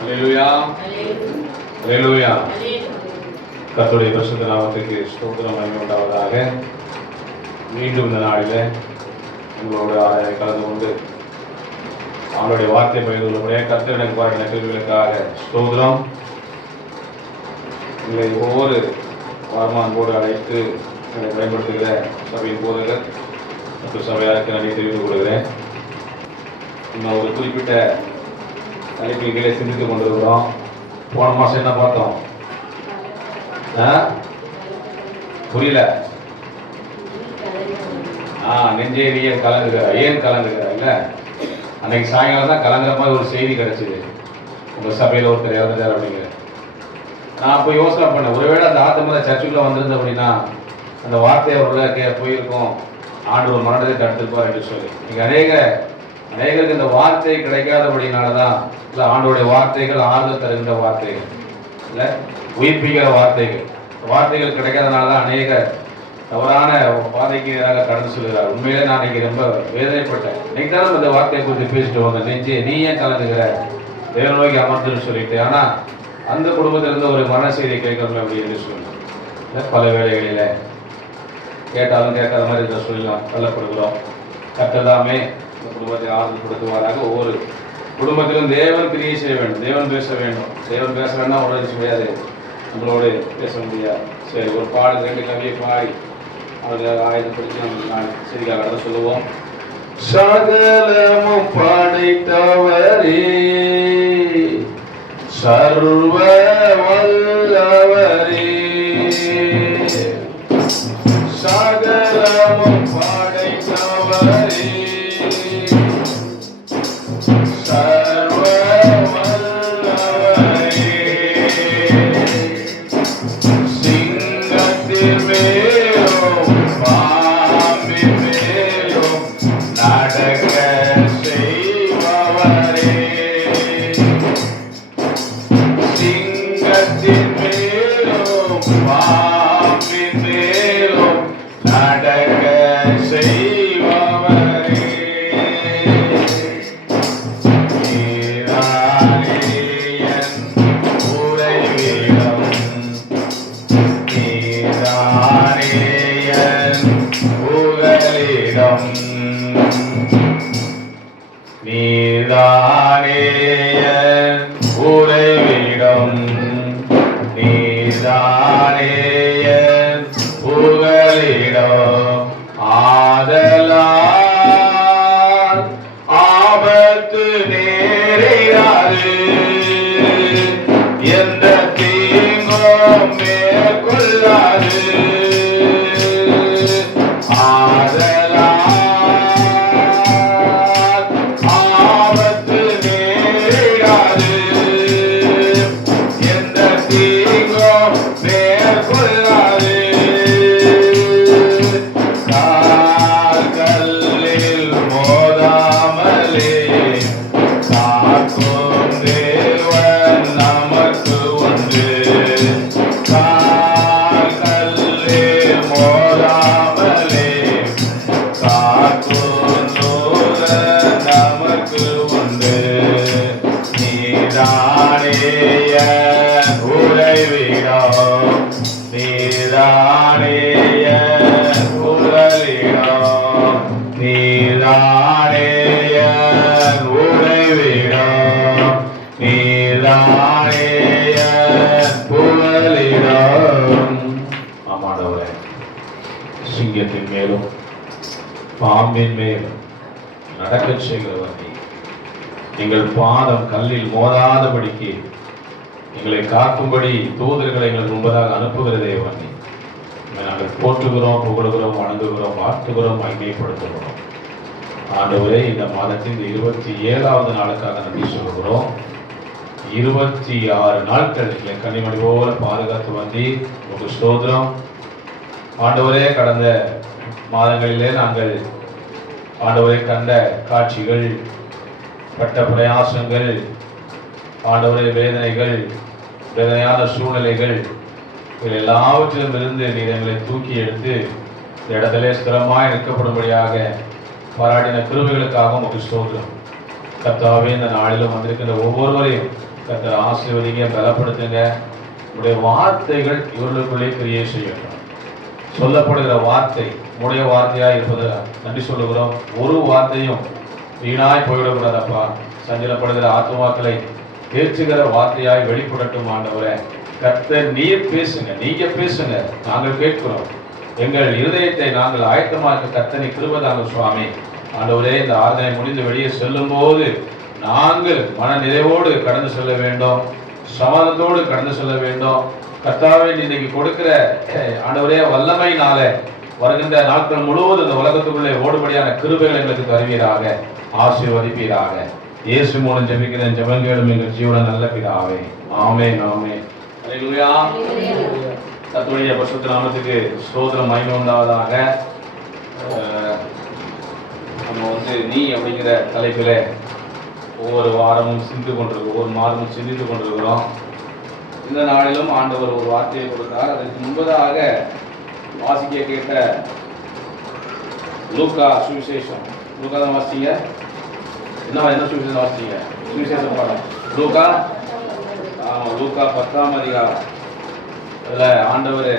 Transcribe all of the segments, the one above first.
அல்லேலூயா, அல்லேலூயா. கர்த்தருடைய பரிசுத்த நாமத்துக்கு ஸ்தோத்திரம் மகிமை உண்டாவதாக. மீண்டும் இந்த நாளிலே உங்களோட ஆராதனை கலந்து கொண்டு அவனுடைய வார்த்தை பகிர்வுடைய கர்த்தர் எனக்கு பாருங்க கேள்விகளுக்காக ஸ்தோத்திரம். உங்களை ஒவ்வொரு வாரமான்போடு அழைத்து என்னை பயன்படுத்துகிற சபையின் போதகர் மற்றும் சபையாருக்கு நன்றி தெரிவித்துக் கொள்கிறேன். இன்னும் ஒரு குறிப்பிட்ட தலைப்பின் கீழே சிந்தித்துக் கொண்டிருக்கிறோம். போன மாதம் என்ன பார்த்தோம்? புரியல. நெஞ்சே நீ கலந்துக்கிற, ஏன் கலந்துக்கிற இல்லை? அன்னைக்கு சாயங்காலம் தான் கலங்குற மாதிரி ஒரு செய்தி கிடைச்சிது. உங்கள் சபையில் ஒருத்தர் இறந்துட்டார் அப்படிங்கிற. நான் அப்போ யோசனை பண்ணேன், ஒருவேளை அந்த ஆத்தமத சர்ச்சுக்குள்ளே வந்திருந்த அப்படின்னா அந்த வார்த்தை அவருடைய போயிருக்கும், ஆண்டு ஒரு மரணத்தை தடுத்திருப்பார் என்று சொல்லி. நீங்கள் அநேகருக்கு இந்த வார்த்தை கிடைக்காதபடினால தான் இல்லை, ஆண்டோடைய வார்த்தைகள் ஆறுதல் தருகின்ற வார்த்தைகள் இல்லை, உயிர்ப்பிக்கிற வார்த்தைகள் கிடைக்காதனால தான் அநேக தவறான பாதைக்கு எதிராக கடந்து சொல்கிறார். உண்மையிலே நான் இன்னைக்கு ரொம்ப வேதனைப்பட்டேன். இன்னைக்கு தான் இந்த வார்த்தையை குறித்து பேசிட்டு வாங்க, நெஞ்சே நீ ஏன் கலந்துக்கிற, தேவ நோக்கி அமர்ந்துன்னு சொல்லிட்டு. ஆனால் அந்த குடும்பத்திலிருந்து ஒரு மரண செய்தியை கேட்கணும் அப்படின்னு சொல்லணும். பல வேளைகளில் கேட்டாலும் கேட்காத மாதிரி இருந்த சொல்லலாம் தள்ளப்படுகிறோம். கர்த்தர்தாமே இந்த குடும்பத்தை ஆறுதல் கொடுத்துவாராக. ஒவ்வொரு குடும்பத்திலும் தேவன் கிரியை செய்ய வேண்டும், தேவன் பேச வேண்டும். தேவன் பேச வேண்டாம் உடனே முடியாது, நம்மளோடு பேச முடியாது. சரி, ஒரு பாடு 2 கவியை பாடி அவர்கள் ஆயுதப்படுத்தி நம்ம நான் செய்தியாக கடந்து சொல்லுவோம். சகலமும் படைத்தவரே, சர்வ வல்லவரே, சகலமும் படைத்தவரே, சர்வ வல்லவரே, சிங்கத்தின் மேலும் பாம்பின் மேலும் நடக்க செய்பவரே, சிங்கத்தின் மேலும் பாம்பின் மேலும் நடக்க செய்பவரே, நீரானே என் உறைவிடம், நீரானே என் புகலிடம், நீதானே என் உறைவிடம், நீதானே என் புகலிடம். ஆதலால் ஆபத்து நேரிடாது, எந்த தீங்கும் மேற்கொள்ளாது. ஆதலால் ஆபத்து நேரிடாது, எந்த தீங்கும் மேற்கொள்ளாது. கால்களில் மோதாமலே காக்கும் தேவன் நமக்கு உண்டு. கால்களில் மோதாமலே காக்கும் தூதன் நமக்கு உண்டு. நீதானே என் உறைவிடம், நீதானே என் புகலிடம், நீதானே என் உறைவிடம், நீதானே என் புகலிடம். ஆமாண்டவரே, சிங்கத்தின் மேலும் பாம்பின் மேலும் நடக்க செய்கிறவர் நீ. எங்கள் பாதம் கல்லில் மோதாதபடிக்கு எங்களை காக்கும்படி தூதர்களை எங்கள் முன்பதாக அனுப்புகிற தேவன் நீ. நாங்கள் போற்றுகிறோம், புகழுகிறோம், வணங்குகிறோம், வாழ்த்துகிறோம், மகிமைப்படுத்துகிறோம். ஆண்டவரே, இந்த மாதத்தின் 27வது நாளுக்காக நன்றி சொல்கிறோம். 26 நாட்கள் எங்களை கன்னிமணி போல பாதுகாத்து வந்தி உங்களுக்கு ஸ்தோத்திரம். ஆண்டவரே, கடந்த மாதங்களிலே நாங்கள் ஆண்டவரை கண்ட காட்சிகள், பட்ட பிரயாசங்கள், ஆண்டவரே வேதனைகள், வேதனையான சூழ்நிலைகள், இதில் எல்லாவற்றிலும் இருந்து நீர் எங்களை தூக்கி எடுத்து இந்த இடத்திலே ஸ்திரமாய் நிற்கப்படும்படியாக பாராட்டின கிருபைகளுக்காக உங்களுக்கு ஸ்தோத்திரம். கர்த்தாவே இந்த நாளிலும் வந்திருக்கின்ற ஒவ்வொருவரையும் கர்த்தர் ஆசீர்வதிங்க, பலப்படுத்துங்க. உடைய வார்த்தைகள் இவர்களுக்குள்ளே கிரியை செய்யட்டும். சொல்லப்படுகிற வார்த்தை உடைய வார்த்தையா இருப்பது நன்றி சொல்லுகிறோம். ஒரு வார்த்தையும் வீணாய் போய்விடக்கூடாதப்பா. சஞ்சலப்படுகிற ஆத்துமாக்களை தேர்ச்சுகிற வார்த்தையாய் வெளிப்படட்டும் ஆண்டவரே. கர்த்தர் நீர் பேசுங்க, நீங்க பேசுங்க, நாங்கள் கேட்கிறோம். எங்கள் இருதயத்தை நாங்கள் ஆயத்தமாக்க கர்த்தனை கிருபைதாங்க சுவாமி. ஆண்டவரே, இந்த ஆராதனை முடிந்து வெளியே செல்லும் போது நாங்கள் மன நிறைவோடு கடந்து செல்ல வேண்டும், சமாதானத்தோடு கடந்து செல்ல வேண்டும். கர்த்தாவே, இன்னைக்கு கொடுக்கிற ஆண்டவரே வல்லமையினால வருகின்ற நாட்கள் முழுவதும் இந்த உலகத்துக்குள்ளே ஓடுபடியான கிருபைகள் எங்களுக்கு தருவீராக, ஆசீர்வதிப்பீராக. இயேசு மூலம் ஜெபிக்கிறேன் ஜெபங்களும் எங்கள் ஜீவன நல்ல பிதாவே. ஆமென், ஆமென். அல்லேலூயா. கர்த்தருடைய பரிசுத்த நாமத்துக்கு ஸ்தோத்திரம், மகிமை உண்டாவதாக. நம்ம நீ அப்படிங்கிற தலைப்பில் ஒவ்வொரு வாரமும் சிந்தித்து கொண்டிருக்கிறோம், ஒவ்வொரு மாதமும் சிந்தித்து கொண்டிருக்கிறோம். இந்த நாளிலும் ஆண்டவர் ஒரு வார்த்தையை கொடுத்தார். அதற்கு முன்பதாக வாசிக்க கேட்ட லூக்கா சுவிசேஷம், லூக்கா தான் வாசிங்க. என்ன சுவிசேஷம் வாசிங்க? சுவிசேஷம் பாடம் லூக்கா. லூக்கா 10ஆம் அதிகாரம். அதில் ஆண்டவர்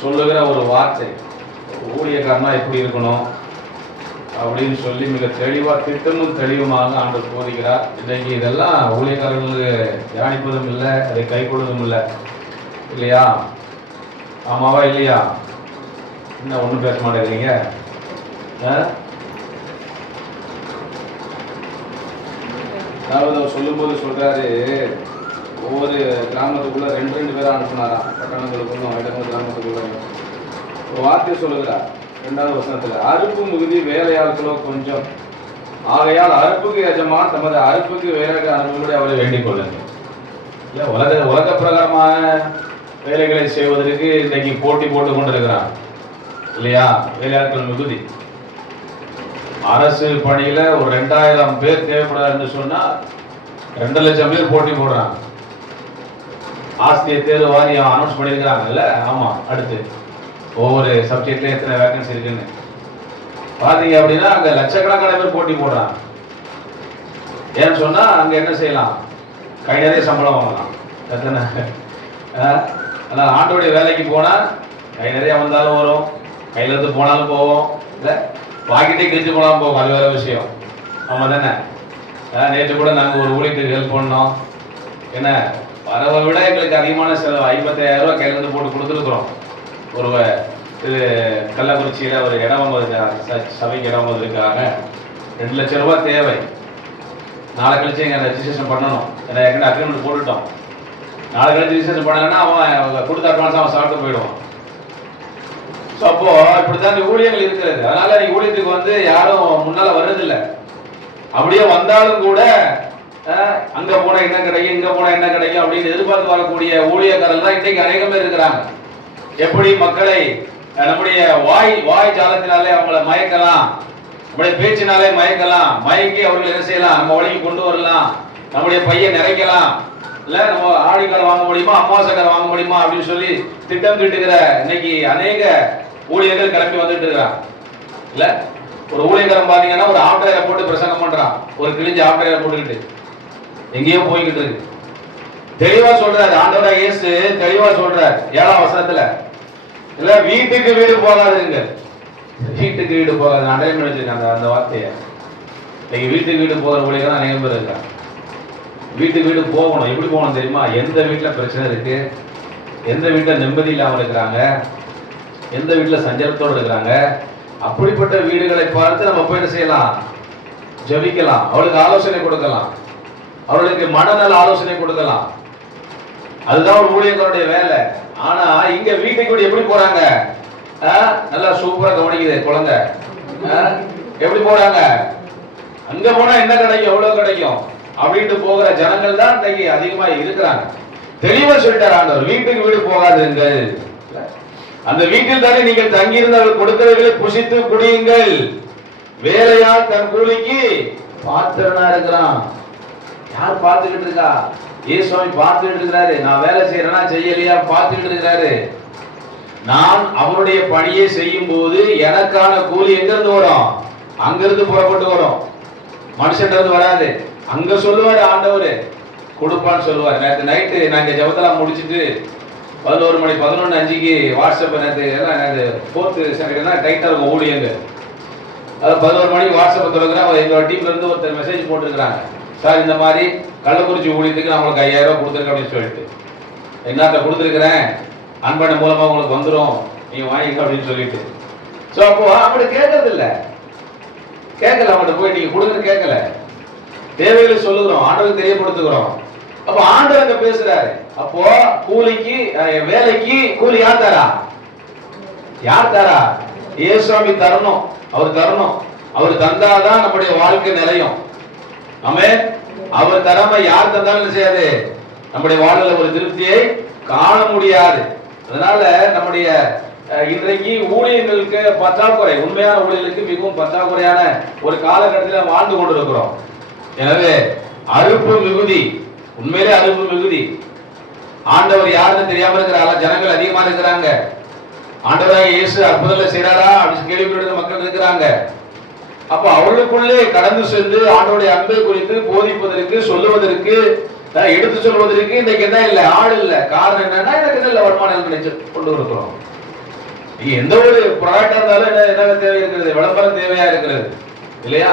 சொல்லுகிற ஒரு வார்த்தை, ஊழியக்காரனா எப்படி இருக்கணும் அப்படின்னு சொல்லி மிக தெளிவாக திட்டமும் தெளிவுமாக ஆண்டவர் போதிக்கிறார். இன்றைக்கு இதெல்லாம் ஊழியக்காரர்களுக்கு தியானிப்பதும் இல்லை, அதை கை கொள்வதும் இல்லை, இல்லையா? ஆமாவா இல்லையா? இன்னும் ஒன்றும் பேச மாட்டேங்கிறீங்க. அதாவது அவர் சொல்லும்போது சொல்றாரு, ஒவ்வொரு கிராமத்துக்குள்ள 2 பேரா அனுப்புனாராம். பட்டணங்களுக்குள்ளும் இடங்கள் கிராமத்துக்குள்ள ஒரு வார்த்தை சொல்லுகிறார். 2வது வசனத்துல, அறுப்பு மிகுதி வேலையாட்களோ கொஞ்சம், ஆகையால் அறுப்புக்கு எஜமான் தமது அறுப்புக்கு வேலைக்கு அனுப்பும்படி அவரை வேண்டிக் கொள்ளுங்க. இல்ல உலக பிரகாரமான வேலைகளை செய்வதற்கு இன்னைக்கு போட்டி போட்டு கொண்டிருக்கிறான், இல்லையா? வேலையாட்கள் மிகுதி. அரசு பணியில ஒரு 2000 பேர் தேவைப்படாது என்று சொன்னா 2 லட்சம் பேர் போட்டி போடுறாங்க. ஆசிரியர் தேர்வு வாரியம் அனௌன்ஸ் பண்ணியிருக்கிறாங்கல்ல. ஆமா, அடுத்து ஒவ்வொரு சப்ஜெக்ட்ல எத்தனை வேகன்சி இருக்குன்னு பாத்தீங்க அப்படின்னா அங்க லட்சக்கணக்கான பேர் போட்டி போடுறாங்க. ஏன்னு சொன்னா அங்க என்ன செய்யலாம்? கை நிறைய சம்பளம் வாங்கலாம். அதனால ஆண்டோடைய வேலைக்கு போனா கை நிறைய வந்தாலும் வரும், கையில இருந்து போனாலும் போவோம், இல்ல பாக்கெட்டே கிழிச்சு போனாலும் போகும். அது வேற விஷயம். ஆமா தானே? நேற்று கூட நாங்க ஒரு ஊழியத்துக்கு ஹெல்ப் பண்ணோம். என்ன வரவை விட எங்களுக்கு அதிகமான செலவு, 55,000 ரூபாய் கையில இருந்து போட்டு கொடுத்துருக்குறோம். ஒரு இது கள்ளக்குறிச்சியில் ஒரு இடம் சபைக்கு இடம் வந்ததுக்காக 2 லட்சம் ரூபாய் தேவை. நாளை கழிச்சு எங்கள் ரெஜிஸ்ட்ரேஷன் பண்ணணும். ஏன்னா ஏற்கனவே அக்ரிமெண்ட் போட்டுட்டோம். நாளை கழிச்சு ரெஜிஸ்ட்ரேஷன் பண்ணாங்கன்னா அவன் கொடுத்த அட்வான்ஸ் அவன் சாப்பிட்டு போயிடுவான். ஸோ அப்போ இப்படித்தான் ஊழியர்கள் இருக்கிறது. அதனால நீங்க ஊழியத்துக்கு யாரும் முன்னால வர்றதில்லை. அப்படியே வந்தாலும் கூட அங்க போனா என்ன கிடைக்கும், இங்க போனா என்ன கிடைக்கும் அப்படின்னு எதிர்பார்த்து வரக்கூடிய ஊழியக்காரர்கள் தான் இன்னைக்கு அநேகம் பேர் இருக்கிறாங்க. எப்படி மக்களை நம்முடைய வாய் ஜாலத்தினாலே அவங்களை மயக்கலாம், நம்முடைய பேச்சினாலே மயக்கலாம், மயக்கி அவர்கள் என்ன செய்யலாம், நம்ம வழிக்கு கொண்டு வரலாம், நம்முடைய பையை நிறைக்கலாம், இல்ல நம்ம ஆடிக்கார வாங்க முடியுமா, அமாவாசைக்கார வாங்க முடியுமா அப்படின்னு சொல்லி திட்டம் தீட்டுகிற இன்னைக்கு அநேக ஊழியர்கள் கிளம்பி வந்துட்டு இருக்கிறான். இல்ல ஒரு ஊழியக்காரன் பாத்தீங்கன்னா ஒரு ஆப்டரை போட்டு பிரசங்கம் பண்றான், ஒரு கிழிஞ்ச ஆப்டரை போட்டுக்கிட்டு எங்கேயோ போய்கிட்டு இருக்கு. தெளிவா சொல்றாரு ஆண்டவரே இயேசு, தெளிவா சொல்றாரு 7ஆம் வசனத்துல, இல்ல வீட்டுக்கு வீடு போகாதுங்க. வீட்டுக்கு வீடு போகாது அடையாளம் வச்சிருக்காங்க அந்த வார்த்தையை. இன்னைக்கு வீட்டுக்கு வீடு போகிற ஊழியர்கள் அநேகம் பேர் இருக்காங்க. வீட்டுக்கு வீடு போகணும். எப்படி போகணும் தெரியுமா? எந்த வீட்டுல பிரச்சனை இருக்கு, எந்த வீட்டுல நிம்மதி இல்லாம இருக்கிறாங்க, எந்த வீட்டுல சஞ்சலத்தோடு இருக்கிறாங்க, அப்படிப்பட்ட வீடுகளை பார்த்து நம்ம போய் என்ன செய்யலாம்? ஜெபிக்கலாம், அவளுக்கு ஆலோசனை கொடுக்கலாம், அவர்களுக்கு மனநல ஆலோசனை கொடுக்கலாம். அதுதான் ஒரு ஊழியர்களுடைய வேலை. ஆனா இங்க வீட்டுக்கு வீடு எப்படி போறாங்க? நல்லா சூப்பரா கவனிக்குது குழந்தை. எப்படி போறாங்க? அங்க போனா என்ன கிடைக்கும், எவ்வளவு கிடைக்கும் அப்படின்ட்டு போகிற ஜனங்கள் தான் இன்னைக்கு அதிகமா இருக்கிறாங்க. தெளிவா சொல்லிட்டார் ஆண்டவர், வீட்டுக்கு வீடு போகாதுங்கள். அந்த வீட்டில் தானே நீங்கள் தங்கியிருந்தவர்கள் கொடுக்கிறவர்களை புசித்து குடியுங்கள். வேலையால் தன் கூலிக்கு பாத்திரனா இருக்கிறான். யார் பார்த்துக்கிட்டு இருக்கா? இயேசுவாமி பார்த்துக்கிட்டு இருக்கிறாரு. நான் வேலை செய்யறேன்னா செய்யலையா பார்த்துக்கிட்டு இருக்கிறாரு. நான் அவருடைய பணியை செய்யும் போது எனக்கான கூலி எங்கிருந்து வரும்? அங்கிருந்து புறப்பட்டு வரும். மனுஷன் இருந்து வராது. அங்க சொல்லுவாரு ஆண்டவர் கொடுப்பான்னு சொல்லுவார். நேற்று நைட்டு நாங்கள் ஜபத்தெல்லாம் முடிச்சுட்டு 11 மணி 11:05 வாட்ஸ்அப் நேற்று ஃபோர்த்து சாட்டர்டே தான் டைட்டாக இருக்கும் ஊழியங்க. அது 11 மணிக்கு வாட்ஸ்அப் தொடங்குறேன். எங்களோட டீம்ல இருந்து ஒருத்தர் மெசேஜ் போட்டுருக்காங்க, சார் இந்த மாதிரி கள்ளக்குறிச்சி ஊழியத்துக்கு நான் உங்களுக்கு 5000 ரூபா கொடுத்துருக்கேன் அப்படின்னு சொல்லிட்டு, என்னாட்ட கொடுத்துருக்குறேன், அன்பண்ண மூலமா உங்களுக்கு வந்துடும், நீங்க வாங்கிக்க அப்படின்னு சொல்லிட்டு. ஸோ அப்போ அவங்கள்ட்ட கேட்கறது இல்லை, கேட்கல, அவங்கள்ட்ட போய் நீங்க கொடுக்குறது கேட்கல, தேவைகளை சொல்லுகிறோம், ஆண்டவருக்கு தெரியப்படுத்துகிறோம். அப்போ ஆண்டவர் அங்க பேசுறாரு. அப்போ கூலிக்கு வேலைக்கு கூலி யார் தரா? யார் தரா? இயேசுவாமி தரணும். அவர் தரணும். அவர் தந்தாதான் நம்முடைய வாழ்க்கை நிலையும். ஆமென். அவர் தராம யார் தந்தாலும் செய்யாது, நம்முடைய வாழ்க்கையில ஒரு திருப்தியை காண முடியாது. அதனால நம்முடைய இன்றைக்கு ஊழியர்களுக்கு பற்றாக்குறை, உண்மையான ஊழியர்களுக்கு மிகவும் பற்றாக்குறையான ஒரு காலகட்டத்தில் வாழ்ந்து கொண்டிருக்கிறோம். எனவே அறுப்பு மிகுதி, உண்மையிலே அறுப்பு மிகுதி. ஆண்டவர் யாருன்னு தெரியாம இருக்கிறாங்க, ஜனங்கள் அதிகமா இருக்கிறாங்க. ஆண்டவராக இயேசு அற்புதங்களை செய்றாரா அப்படின்னு கேள்விப்பட்ட மக்கள் இருக்கிறாங்க. அப்ப அவர்களுக்குள்ளே கடந்து சென்று ஆண்டவருடைய அன்பை குறித்து போதிப்பதற்கு, சொல்லுவதற்கு, எடுத்து சொல்வதற்கு இன்னைக்கு என்ன இல்லை, ஆள் இல்லை. காரணம் என்னன்னா, எனக்கு நல்ல வருமானம் நினைச்சு கொண்டு இருக்கிறோம். எந்த ஒரு ப்ராடக்டா இருந்தாலும் என்ன தேவை இருக்கிறது, விளம்பரம் தேவையா இருக்கிறது இல்லையா?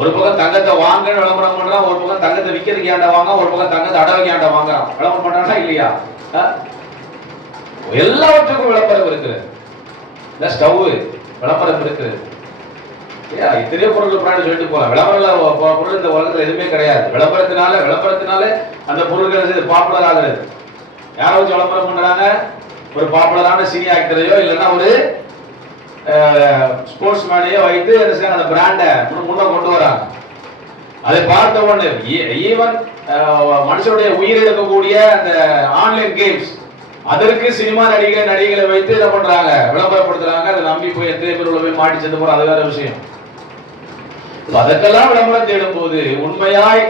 ஒரு பக்கம் தங்கத்தை வாங்க விளம்பரம் பண்றான், ஒரு பக்கம் தங்கத்தை விற்கிறதுக்கு ஏண்டா வாங்க, ஒரு பக்கம் தங்கத்தை அடவைக்கு ஏண்டா வாங்குறான், விளம்பரம் பண்றானா இல்லையா? எல்லாவற்றுக்கும் விளம்பரம் இருக்குது. இந்த ஸ்டவ் விளம்பரம் இருக்குது. இத்தனையோ பொருட்கள் பிராண்ட் சொல்லிட்டு போகலாம். விளம்பரம் பொருள் இந்த உலகத்துல எதுவுமே கிடையாது. விளம்பரத்தினால அந்த பொருட்கள் பாப்புலர் ஆகுறது. யாரை வச்சு விளம்பரம் பண்றாங்க? ஒரு பாப்புலரான சினி ஆக்டரையோ இல்லைன்னா ஒரு ஸ்போர்ட்ஸ் மேனையோ வைத்து அந்த பிராண்டை முன்ன கொண்டு வராங்க. அதை பார்த்த உடனே ஈவன் மனுஷனுடைய உயிர் இருக்கக்கூடிய அந்த ஆன்லைன் கேம்ஸ், அதற்கு சினிமா நடிகளை வைத்து என்ன பண்றாங்க, விளம்பரப்படுத்துறாங்க. அதை நம்பி போய் எத்தனை பேர் உள்ள போய் மாட்டி சென்று போற, அது வேற விஷயம். அதற்கெல்லாம் விளம்பரம் தேடும் போது உண்மையாய்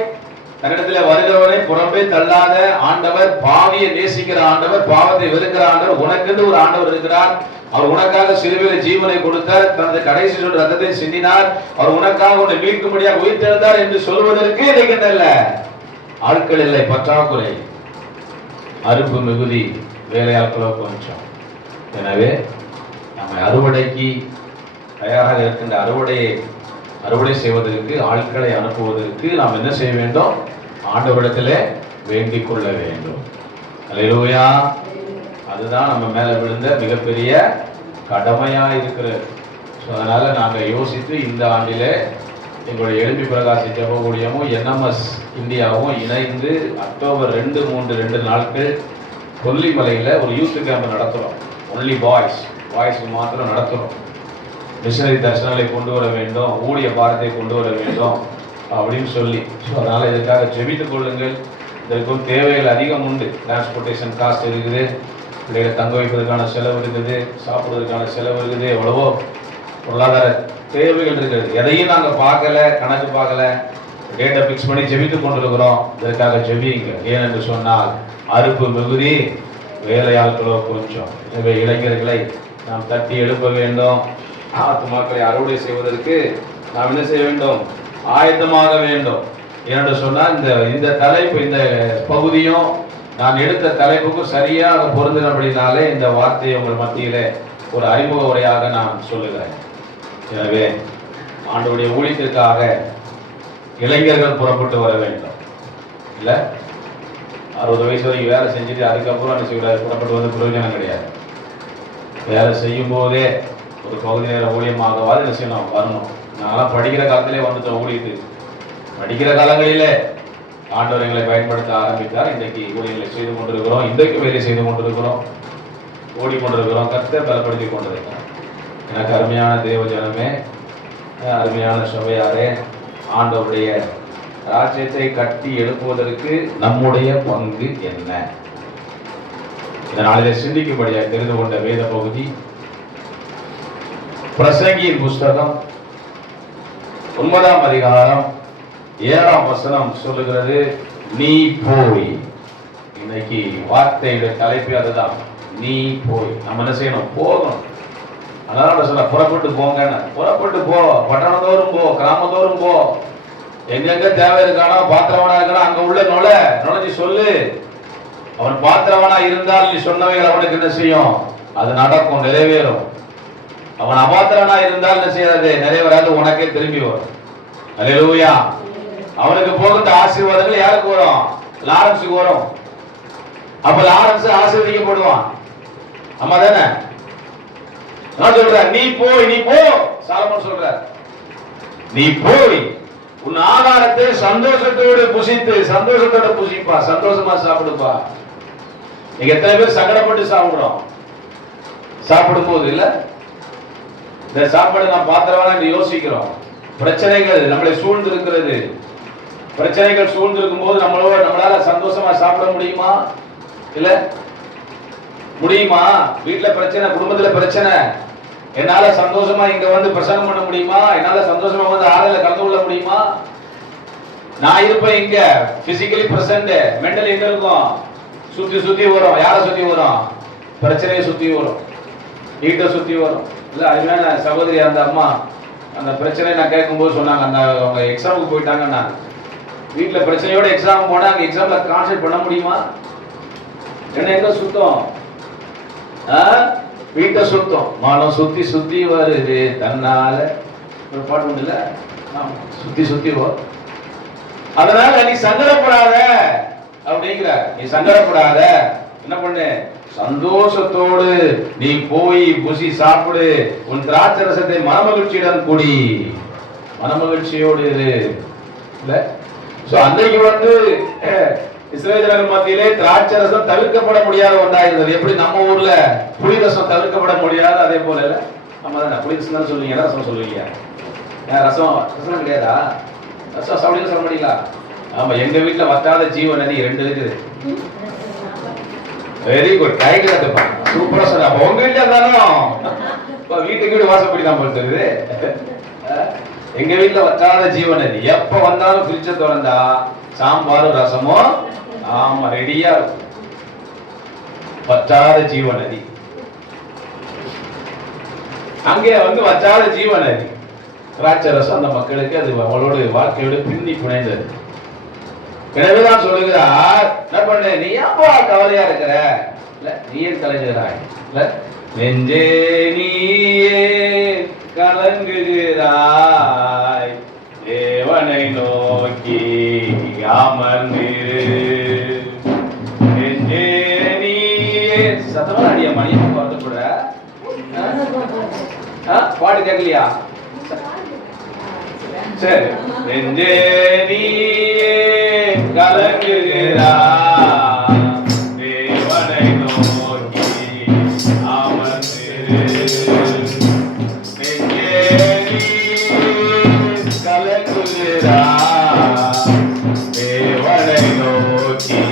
தன்னிடத்தில் வருகிறவனை புறம்பே தள்ளாத ஆண்டவர், பாவியை நேசிக்கிற ஆண்டவர், பாவத்தை வெறுக்கிற ஆண்டவர், உனக்கென்று ஒரு ஆண்டவர் இருக்கிறார். அவர் உனக்காக சிலுவையில் ஜீவனை கொடுத்தார், தனது கடைசி சொல் ரத்தத்தை சிந்தினார், அவர் உனக்காக உன்னை மீட்கும்படியாக உயிர்த்தெழுந்தார் என்று சொல்வதற்கு இன்னைக்கு என்ன ஆட்கள் இல்லை, பற்றாக்குறை, அறுப்பு மிகுதி, வேலையாட்களோ கொஞ்சம். எனவே நம்ம அறுவடைக்கு தயாராக இருக்கின்ற அறுவடை செய்வதற்கு, ஆட்களை அனுப்புவதற்கு நாம் என்ன செய்ய வேண்டும்? ஆண்டவரிடத்திலே வேண்டிக் கொள்ள வேண்டும். அல்லேலூயா. அதுதான் நம்ம மேல விழுந்த மிகப்பெரிய கடமையா இருக்கிறது. அதனால நாங்க யோசித்து இந்த ஆண்டிலே எங்களுடைய எழும்பி பிரகாசி ஜெப ஊழியமும் என்எம்எஸ் இந்தியாவும் இணைந்து அக்டோபர் 2, 3 2 நாட்கள் கொல்லிமலையில ஒரு யூத் கேம்ப் நடத்துறோம். ஒன்லி பாய்ஸ்க்கு மாத்திரம் நடத்துறோம். மிஷனரி தரிசனங்களை கொண்டு வர வேண்டும், ஊழிய பாரத்தை கொண்டு வர வேண்டும் அப்படின்னு சொல்லி. அதனால இதுக்காக ஜெபித்துக் கொள்ளுங்கள். இதற்கும் தேவைகள் அதிகம் உண்டு. டிரான்ஸ்போர்டேஷன் காஸ்ட் இருக்குது, பிள்ளைகளை தங்க வைப்பதற்கான செலவு இருக்குது, சாப்பிடுவதற்கான செலவு இருக்குது, எவ்வளவோ பொருளாதார தேவைகள் இருக்குது. எதையும் நாங்கள் பார்க்கல, கணக்கு பார்க்கல, டேட்டை பிக்ஸ் பண்ணி ஜெபித்துக் கொண்டிருக்கிறோம். இதற்காக ஜெபியுங்க. ஏனென்று சொன்னால் அறுப்பு மிகுதி, வேலையாட்களோ கொஞ்சம். எனவே இளைஞர்களை நாம் தட்டி எழுப்ப வேண்டும். ஆத்துமாக்களை அறுவடை செய்வதற்கு நாம் என்ன செய்ய வேண்டும்? ஆயத்தமாக வேண்டும். ஏனென்று சொன்னால் இந்த தலைப்பு, இந்த பகுதியும் நான் எடுத்த தலைப்புக்கும் சரியாக பொருந்தினபடினாலே இந்த வார்த்தையை உங்கள் மத்தியிலே ஒரு அறிமுக உரையாக நான் சொல்லுகிறேன். எனவே ஆண்டவருடைய ஊழியத்திற்காக இளைஞர்கள் புறப்பட்டு வர வேண்டும். இல்லை 60 வயசு வரைக்கும் வேலை செஞ்சுட்டு அதுக்கப்புறம் என்ன செய்யக்கூடாது, புறப்பட்டு வந்து பிரயோஜனம் கிடையாது. வேலை செய்யும் போதே ஒரு பகுதி நேர ஊழியமாகவாது என்ன செய்யணும், வரணும். நான்லாம் படிக்கிற காலத்திலே வந்துட்டோம் ஊழியத்துக்கு. படிக்கிற காலங்களிலே ஆண்டவர் எங்களை பயன்படுத்த ஆரம்பித்தார். இன்றைக்கு ஊழியர்களை செய்து கொண்டிருக்கிறோம், இன்றைக்கு வேலை செய்து கொண்டிருக்கிறோம், ஓடிக்கொண்டிருக்கிறோம், கர்த்தர் பலப்படுத்தி கொண்டிருக்கிறோம். எனக்கு அருமையான தேவ ஜனமே, அருமையான சபையாரே, ஆண்டவருடைய ராஜ்யத்தை கட்டி எழுப்புவதற்கு நம்முடைய பங்கு என்ன? இதனாலே சிந்திக்கும்படியாக தெரிந்து கொண்ட வேத பகுதி பிரசங்கியின் புஸ்தகம் 9ஆம் அதிகாரம் 7ஆம் வசனம் சொல்லுகிறது, நீ போய். இன்னைக்கு வார்த்தையுடைய தலைப்பு அதுதான், நீ போய். நம்ம என்ன செய்யணும்? போகணும். அதனால சொல்ல புறப்பட்டு போங்க, புறப்பட்டு போ, பட்டணத்தோறும் போ, கிராமத்தோறும் போ, எங்கெங்க தேவை இருக்கானோ பாத்திரவனா இருக்கானோ அங்க உள்ள நுழைஞ்சு சொல்லு. அவன் பாத்திரவனா இருந்தால் நீ சொன்னவைகள் அவனுக்கு என்ன செய்யும்? அது நடக்கும், நிறைவேறும். அவன் அபாத்திரனா இருந்தால் என்ன செய்யாது? நிறைவேறாது, உனக்கே திரும்பி வரும். அல்லேலூயா. அவனுக்கு போகின்ற ஆசீர்வாதங்கள் யாருக்கு வரும்? லாரன்ஸுக்கு வரும். அப்ப லாரன்ஸ் ஆசீர்வதிக்கப்படுவான். ஆமா தானே? நான் சொல்றேன், நீ போ. சாலமோன் சொல்ற, நீ போய் உன் ஆகாரத்தை சந்தோஷத்தோடு புசித்து, சந்தோஷத்தோட புசிப்பா, சந்தோஷமா சாப்பிடுப்பா. நீங்க எத்தனை பேர் சங்கடப்பட்டு சாப்பிடுறோம்? சாப்பிடும் போது இல்ல, இந்த சாப்பாடு நான் பாத்திரவான யோசிக்கிறோம். பிரச்சனைகள் நம்மளை சூழ்ந்து இருக்கிறது. பிரச்சனைகள் சூழ்ந்து இருக்கும் போது நம்மளால சந்தோஷமா சாப்பிட முடியுமா? இல்ல முடியுமா? வீட்டுல பிரச்சனை, குடும்பத்துல பிரச்சனை, என்னால சந்தோஷமா இங்க வந்து பிரசங்கம் பண்ண முடியுமா? என்னால சந்தோஷமா வந்து ஆறுதல கலந்து கொள்ள முடியுமா? நான் இருப்பேன் இங்க பிசிக்கலி பிரசன்ட், மென்டலி எங்க இருக்கும்? சுத்தி வரும். யார சுத்தி வரும்? பிரச்சனையை சுத்தி வரும், வீட்டை சுத்தி வரும். இல்ல அதுவே சகோதரி அந்த அம்மா அந்த பிரச்சனையை நான் கேட்கும்போது சொன்னாங்க, அந்த அவங்க எக்ஸாமுக்கு போயிட்டாங்கன்னா வீட்டுல பிரச்சனையோட எக்ஸாம் போனா அங்க எக்ஸாம்ல கான்சென்ட்ரேட் பண்ண முடியுமா? என்ன எங்க சுத்தம்? வீட்டை சுத்தம், மனம் சுத்தி வருது தன்னால. ஒரு பாட்டு உண்டு இல்ல, சுத்தி வரும். அதனால நீ சங்கடப்படாத அப்படிங்கிற. நீ சங்கடப்படாத, என்ன பண்ணு? சந்தோஷத்தோடு நீ போய் புசி சாப்பிடு. உன் திராட்சை ரசத்தை மனமகிழ்ச்சியுடன் குடி, மனமகிழ்ச்சியோடு இரு. இல்ல அன்றைக்கு வந்து இஸ்ரவேலர்கள் மத்தியிலே திராட்சை ரசம் தவிர்க்கப்பட முடியாத ஒன்றா இருந்தது. எப்படி நம்ம ஊர்ல புளி ரசம் தவிர்க்கப்பட முடியாது, அதே போல இல்ல நம்ம தானே புளி ரசம் தான் சொல்லுவீங்க, ரசம் சொல்லுவீங்க. ரசம் கிடையாதா? ரசம் சாப்பிடுங்க சொல்ல மாட்டீங்களா? ஆமா, எங்க வீட்டுல வத்தாத ஜீவ நதி 2 இருக்குது. வெரி குட், கைகா சூப்பரா சொன்ன. அப்ப உங்க வீட்டுல தானும் வீட்டுக்கு வீடு வாசப்படி தான் போட்டுருது. எங்க வீட்டுல வத்தாத ஜீவ நதி. எப்ப வந்தாலும் ஃப்ரிட்ஜ திறந்தா சாம்பாரும் ரசமும் ஆமா ரெடியா இருக்கும். வற்றாத ஜீவ நதி. அங்கே வந்து வற்றாத ஜீவ நதி. திராட்சை ரசம் அந்த மக்களுக்கு அது அவளோட வாழ்க்கையோடு பின்னி புனைந்தது. எனவேதான் சொல்லுகிறார், என்ன பண்ணு? நீ ஏன்பா கவலையா இருக்கிற? இல்ல நீ ஏன் கலைஞராய்? இல்ல நெஞ்சே நீயே கலங்குகிறாய், தேவனை நோக்கி அமர்ந்திரு. நெஞ்சே நீயே சத்தமா அடியா மணியை பார்த்து கூட பாட்டு கேட்கலையா? சரி. நெஞ்சே நீயே கலங்குகிறாய், தேவனை நோக்கி அமர்ந்திரு. நெஞ்சே நீயே கலங்குகிறாய், தேவனை நோக்கி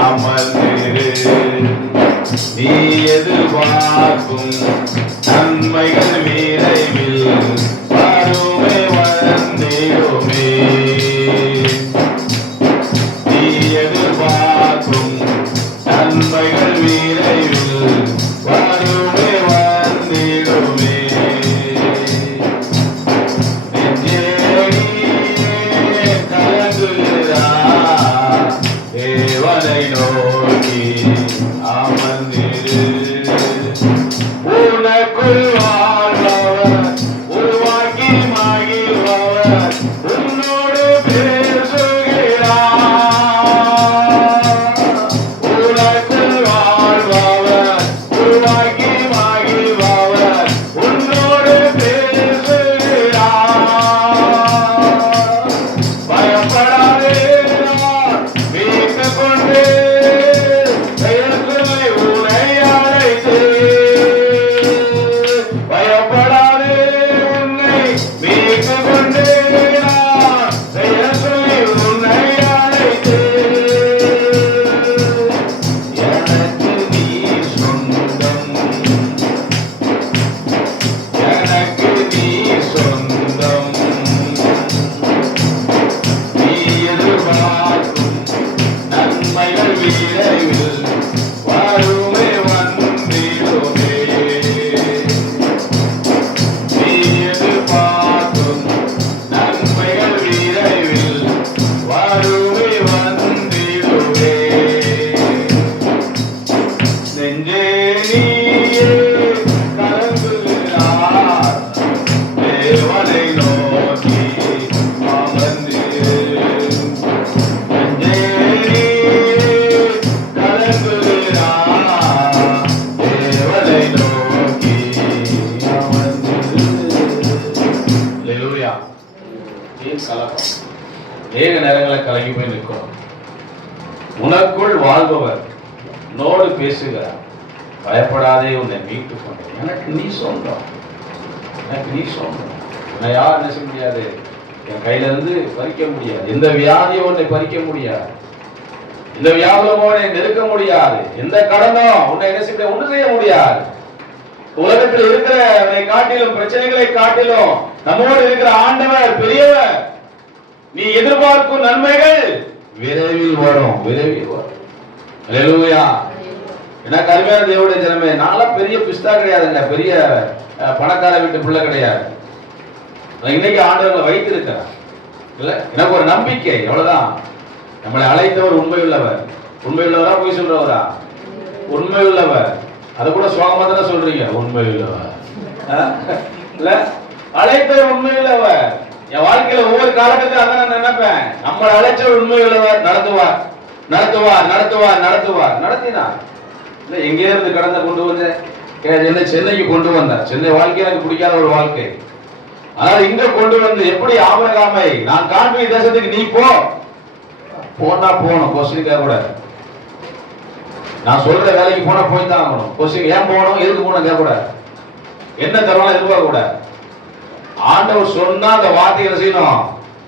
அமர்ந்திரு. நீ எதிர்பார்க்கும் நன்மைகள் விரைவில் வருமே வந்திடுமே. நீ எதிர்பார்க்கும் நன்மைகள் விரைவில் வருமே வந்திடுமே. நெஞ்சே நீயே கலங்குகிறாய், தேவனை நோக்கி அமர்ந்திரு. உனக்குள் வாழ்பவர், உருவாக்கி மகிழ்பவர், உன்னோடு பேசுகிறார். உனக்குள் வாழ்பவர், உருவாக்கி மகிழ்பவர், உன்னோடு பேசுகிறார். பயப்படாதே, நான் மீட்டுக் கொண்டே நன்மைகள் வீர இறங்கி போய் நிற்கணும். உனக்குள் வாழ்பவர் உன்னோடு பேசுகிறார். பயப்படாதே, உன்னை மீட்டு கொண்டேன். எனக்கு நீ சொந்தம், எனக்கு நீ சொந்தம். உன்னை யார் என்ன செய்ய முடியாது, என் கையில இருந்து பறிக்க முடியாது. எந்த வியாதியும் உன்னை பறிக்க முடியாது, இந்த வியாபகமோ உன்னை நெருக்க முடியாது, எந்த கடனோ உன்னை என்ன செய்ய ஒன்றும் செய்ய முடியாது. உலகத்தில் இருக்கிற காட்டிலும் பிரச்சனைகளை காட்டிலும் நம்மோடு இருக்கிற ஆண்டவர் பெரியவர். நீ எதிர்பார்க்கும் நன்மைகள் விரைவில் வரும், விரைவில் வரும். அல்லேலூயா. எனக்கு அருமையான தேவனுடைய ஜனமே, நான்லாம் பெரிய பிஸ்தா கிடையாதுங்க, பெரிய பணக்கார வீட்டு பிள்ளை கிடையாது. இன்னைக்கு ஆண்டவர்களை வைத்திருக்கிறார் இல்ல, எனக்கு ஒரு நம்பிக்கை, அவ்வளவுதான். நம்மளை அழைத்தவர் உண்மையுள்ளவர். உண்மையுள்ளவரா போய் சொல்றவரா? உண்மையுள்ளவர். அதை கூட சுவாகமா தானே சொல்றீங்க, உண்மையுள்ளவர் இல்ல, அழைத்தவர் உண்மையுள்ளவர். என் வாழ்க்கையில ஒவ்வொரு காலகட்டத்தில் அதான் நான் நினைப்பேன், நம்மளை அழைச்சவர் உண்மையுள்ளவர், நடத்துவார் நடத்துவார் நடத்துவார் நடத்துவார். நடத்தினார் இல்ல, எங்கே இருந்து கடந்த கொண்டு வந்த என்ன சென்னைக்கு கொண்டு வந்தார். சென்னை வாழ்க்கை எனக்கு பிடிக்காத ஒரு வாழ்க்கை, ஆனால் இங்க கொண்டு வந்து எப்படி ஆபிரகாமை நான் காண்பிய தேசத்துக்கு நீ போ, போனா போகணும், கொஸ்டின் கேட்க கூடாது. நான் சொல்ற வேலைக்கு போனா போய் தான் ஆகணும். கொஸ்டின் ஏன் போகணும், எதுக்கு போகணும் கேட்க கூடாது. என்ன தருவாங்க எதிர்பார்க்க கூடாது. ஆண்டவர் சொன்னா அந்த வார்த்தைகளை செய்யணும்,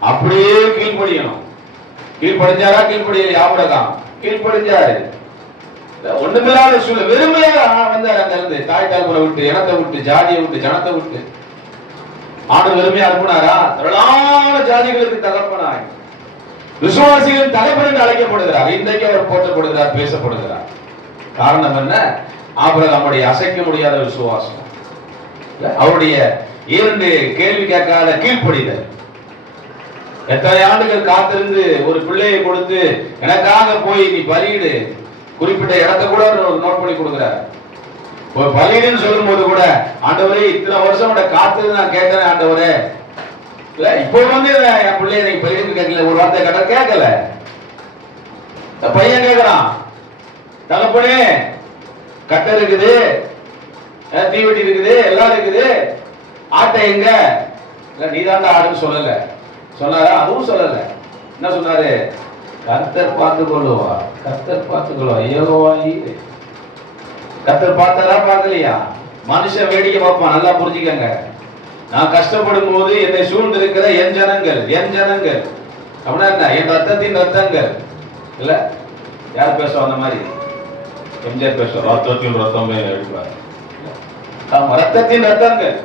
அப்படியே கீழ்படியணும். கீழ்படிஞ்சாரா? கீழ்படியல. ஆபிரகாம் கீழ்படிஞ்சாரு. ஒண்ணுமில்லாத சூழல் வெறுமையாக வந்தார். அங்க இருந்து தாய் தகப்பனை விட்டு, இனத்தை விட்டு, ஜாதியை விட்டு, ஜனத்தை விட்டு ஆண்டவர் வெறுமையா அனுப்புனாரா? திரளான ஜாதிகளுக்கு தகப்பனாய் விசுவாசிகளின் தலைவர் என்று அழைக்கப்படுகிறார். இன்றைக்கு அவர் போற்றப்படுகிறார், பேசப்படுகிறார். காரணம் என்ன? ஆபிரகாமுடைய அசைக்க முடியாத விசுவாசம், அவருடைய இரண்டு கேள்வி கேட்காத கீழ்ப்படிதல். எத்தனை ஆண்டுகள் காத்திருந்து ஒரு பிள்ளையை கொடுத்து எனக்காக போய் நீ பலியிடு, குறிப்பிட்ட இடத்தை கூட நோட் பண்ணி கொடுக்கிறார். ஒரு பலியிடுன்னு சொல்லும் போது கூட, ஆண்டவரே இத்தனை வருஷம் காத்திருந்து நான் கேட்கிறேன் ஆண்டவரே, இல்ல இப்போ வந்து என் பிள்ளைய நீங்க பலியிடு கேட்கல, ஒரு வார்த்தை கேட்ட கேட்கல. பையன் கேட்கிறான், தகப்பனே கட்டை இருக்குது, தீவெட்டி இருக்குது, எல்லாம் இருக்குது, ஆட்டை எங்க? இல்ல நீதாண்டா ஆடுன்னு சொல்லல. சொன்னாரா? அதுவும் சொல்லல. என்ன சொன்னாரு? கர்த்தர் பார்த்து கொள்ளுவா, கர்த்தர் பார்த்து கொள்ளுவா. ஐயோவாயி, கர்த்தர் பார்த்தாரா பார்க்கலையா? மனுஷன் வேடிக்கை பார்ப்பான். நல்லா புரிஞ்சுக்கங்க. நான் கஷ்டப்படும் போது என்னை சூழ்ந்து இருக்கிற என் ஜனங்கள், என் ஜனங்கள் அப்படின்னா என்ன? என் ரத்தத்தின் ரத்தங்கள் இல்ல. யார் பேசுவோம் அந்த மாதிரி? எம்ஜிஆர் பேசுவோம், ரத்தத்தின் ரத்தமே எழுப்பார். ரத்தத்தின் ரத்தங்கள்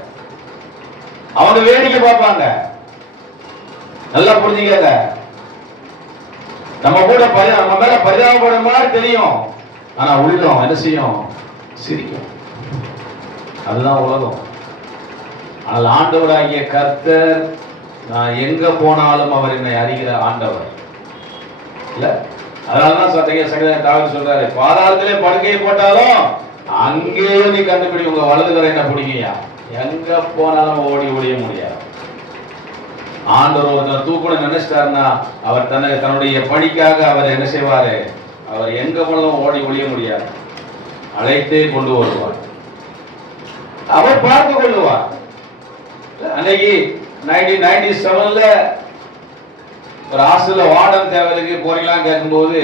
அவங்க வேடிக்கை பார்ப்பாங்க. நல்லா புரிஞ்சுக்கங்க. நம்ம கூட நம்ம மேல பரிதாபப்படும் மாதிரி தெரியும், ஆனா உள்ளம் என்ன செய்யும்? சிரிக்கும். அதுதான் உலகம். ஆனால் ஆண்டவராகிய கர்த்தர், நான் எங்க போனாலும் அவர் என்னை அறிகிற ஆண்டவர் இல்ல. அதனாலதான் தாவீது சொல்றாரு, பாதாளத்திலே படுக்கையை போட்டாலும் அங்கேயும் நீ கண்டுபிடி, உங்க வலதுகரை என்ன பிடிக்கையா? எங்க போனாலும் ஓடி ஒழிய முடியாது. ஆண்டவர் ஒருத்தர் தூக்கணும் நினைச்சிட்டாருன்னா, அவர் தன்னுடைய பணிக்காக அவர் என்ன செய்வாரு? அவர் எங்க போனாலும் ஓடி ஒழிய முடியாது. அழைத்தே கொண்டு வருவார், அவர் பார்த்து கொள்ளுவார். அன்னைக்கு 1997ல ஒரு ஹாஸ்டல்ல வார்டன் தேவைக்கு போறீங்களான்னு கேட்கும்போது,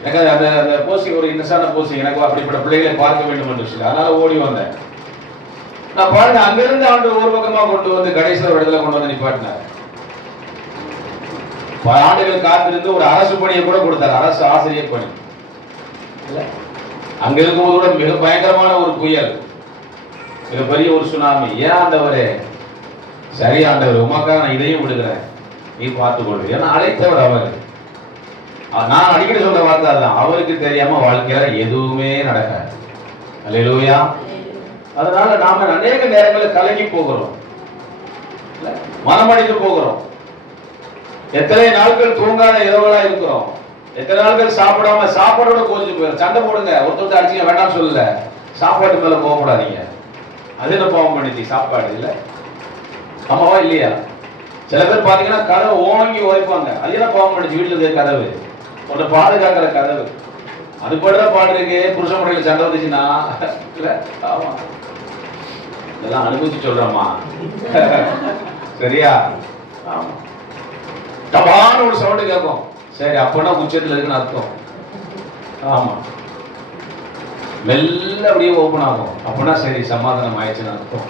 எனக்கு அந்த போஸ்டிங் ஒரு இன்னஸான போஸ்டிங், எனக்கு அப்படிப்பட்ட பிள்ளைகளை பார்க்க வேண்டும் என்று சொல்லி அதனால ஓடி வந்தேன். நான் பாருங்க, அங்கிருந்து ஆண்டு ஒரு பக்கமா கொண்டு வந்து கடைசியில் ஒரு இடத்துல கொண்டு வந்து நிப்பாட்டினார். பல ஆண்டுகள் காத்திருந்து ஒரு அரசு பணியை கூட கொடுத்தார், அரசு ஆசிரியர் பணி. அங்க இருக்கும்போது கூட மிக பயங்கரமான ஒரு புயல், மிகப்பெரிய ஒரு சுனாமி. ஏன் ஆண்டவரே? சரி ஆண்டவர், உமக்காக நான் இதையும் விடுகிறேன், நீ பார்த்துக் கொள்வது. ஏன்னா அழைத்தவர் அவர். நான் அடிக்கடி சொல்ற வார்த்தை தான், அவருக்கு தெரியாம வாழ்க்கையில எதுவுமே நடக்காது. அல்லேலூயா. அதனால நாம அநேக நேரங்களில் கலங்கி போகிறோம், மனமடிந்து போகிறோம். எத்தனை நாட்கள் தூங்காத இரவுகளா இருக்கிறோம். எத்தனை நாட்கள் சாப்பிடாம, சாப்பாடோட கோச்சு போயிடும். சண்டை போடுங்க, ஒருத்தர் அடிச்சுங்க வேண்டாம் சொல்லல. சாப்பாட்டு மேல போகக்கூடாதீங்க. அது என்ன பாவம் பண்ணிச்சு? சாப்பாடு இல்ல, ஆமாவா இல்லையா? சில பேர் பாத்தீங்கன்னா கதவை ஓங்கி உரைப்பாங்க. அது என்ன பாவம் பண்ணிச்சு? வீட்டுல இருக்க கதவு, உன்னை பாதுகாக்கிற கதவு. அது போலதான் பாடு இருக்கு. புருஷ முறையில் சண்டை வந்துச்சுன்னா இல்ல, ஆமா, இதெல்லாம் அனுபவிச்சு சொல்றோமா? சரியா? ஆமா. தபான ஒரு சவுண்டு கேட்கும். சரி, அப்போனா உச்சத்தில் இருக்குன்னு அர்த்தம். ஆமா, மெல்ல அப்படியே ஓப்பன் ஆகும். அப்போனா சரி, சமாதானம் ஆயிடுச்சுன்னு அர்த்தம்.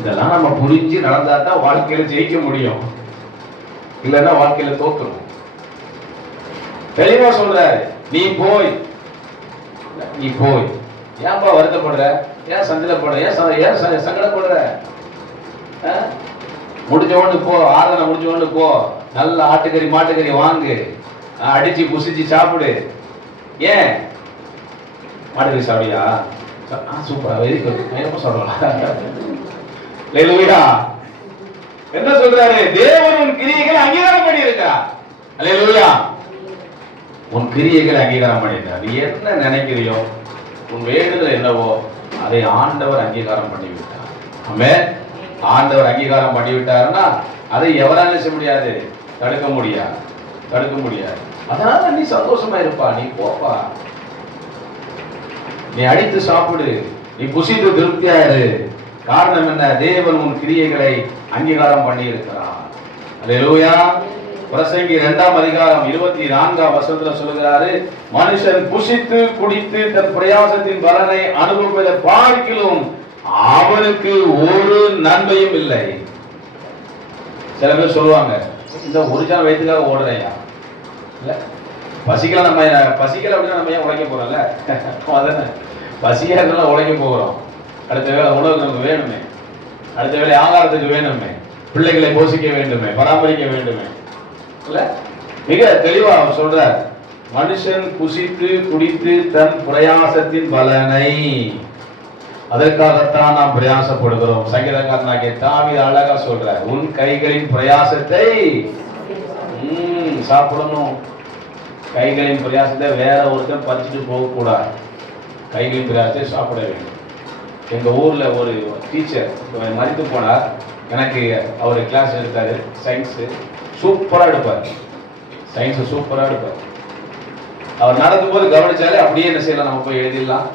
இதெல்லாம் நம்ம புரிஞ்சு நடந்தா தான் வாழ்க்கையில ஜெயிக்க முடியும், இல்லைன்னா வாழ்க்கையில தோத்துரும். தெளிவா சொல்றாரு, நீ போய் ஏன்பா வருத்தப்படுற, ஏன் சஞ்சலப்படுற, ஏன் சங்கடப்படுற? முடிஞ்ச ஒண்ணு போ, ஆராதனை முடிஞ்ச ஒண்ணு போ, நல்ல ஆட்டுக்கறி மாட்டுக்கறி வாங்கு, அடிச்சு புசிச்சு சாப்பிடு. ஏன் மாட்டுக்கறி சாப்பிடியா? சூப்பரா, வெரி குட். என்ன சொல்றா? என்ன சொல்றாரு? தேவன் உன் கிரியைகளை அங்கீகாரம் பண்ணி இருக்கா. அல்லேலூயா. உன் கிரியைகளை அங்கீகாரம் பண்ணிட்டார். நீ என்ன நினைக்கிறியோ, உன் வேண்டுதல் என்னவோ அதை ஆண்டவர் அங்கீகாரம் பண்ணிவிட்டார். ஆமென். ஆண்டவர் அங்கீகாரம் பண்ணிவிட்டாருன்னா அதை எவராலும் செய்ய முடியாது, தடுக்க முடியாது. அதனால நீ சந்தோஷமா இருப்பா, நீ போப்பா, நீ அடித்து சாப்பிடு, நீ புசித்து திருப்தியாயிரு. காரணம் என்ன? தேவன் உன் கிரியைகளை அங்கீகாரம் பண்ணி இருக்கிறார். அல்லேலூயா. பிரசங்கி 2ஆம் அதிகாரம் 24ஆம் வசனத்துல சொல்லுகிறாரு, மனுஷன் புசித்து குடித்து தன் பிரயாசத்தின் பலனை அனுபவிப்பதை பார்க்கிலும் அவனுக்கு ஒரு நன்மையும் இல்லை. சில பேர் சொல்லுவாங்க, இந்த ஒரு ஜான் வயிற்றுக்காக ஓடுறையா, இல்ல பசிக்கல அப்படின்னா நம்ம ஏன் உழைக்க போறோம்ல, அதானே பசியா இருந்தாலும் உழைக்க போகிறோம். அடுத்த வேலை உணவுக்கு நமக்கு வேணுமே, அடுத்த வேலை ஆகாரத்துக்கு வேணுமே, பிள்ளைகளை போஷிக்க வேண்டுமே, பராமரிக்க வேண்டுமே. இல்ல மிக தெளிவா அவர் சொல்றார், மனுஷன் புசித்து குடித்து தன் பிரயாசத்தின் பலனை, அதற்காகத்தான் நாம் பிரயாசப்படுகிறோம். சங்கீதக்காரனாகிய தாவீது அழகா சொல்றார், உன் கைகளின் பிரயாசத்தை சாப்பிடணும். கைகளின் பிரயாசத்தை வேற ஒருத்தர் பறிச்சுட்டு போக கூடாது, கைகளின் பிரயாசத்தை சாப்பிட வேண்டும். எங்க ஊர்ல ஒரு டீச்சர் மறித்து போனார். எனக்கு அவர் கிளாஸ் எடுத்தாரு, சயின்ஸ் சூப்பரா எடுப்பார், சயின்ஸ் சூப்பரா எடுப்பார். அவர் நடக்கும் போது கவனிச்சாலே அப்படியே என்ன செய்யலாம், நம்ம போய் எழுதிடலாம்.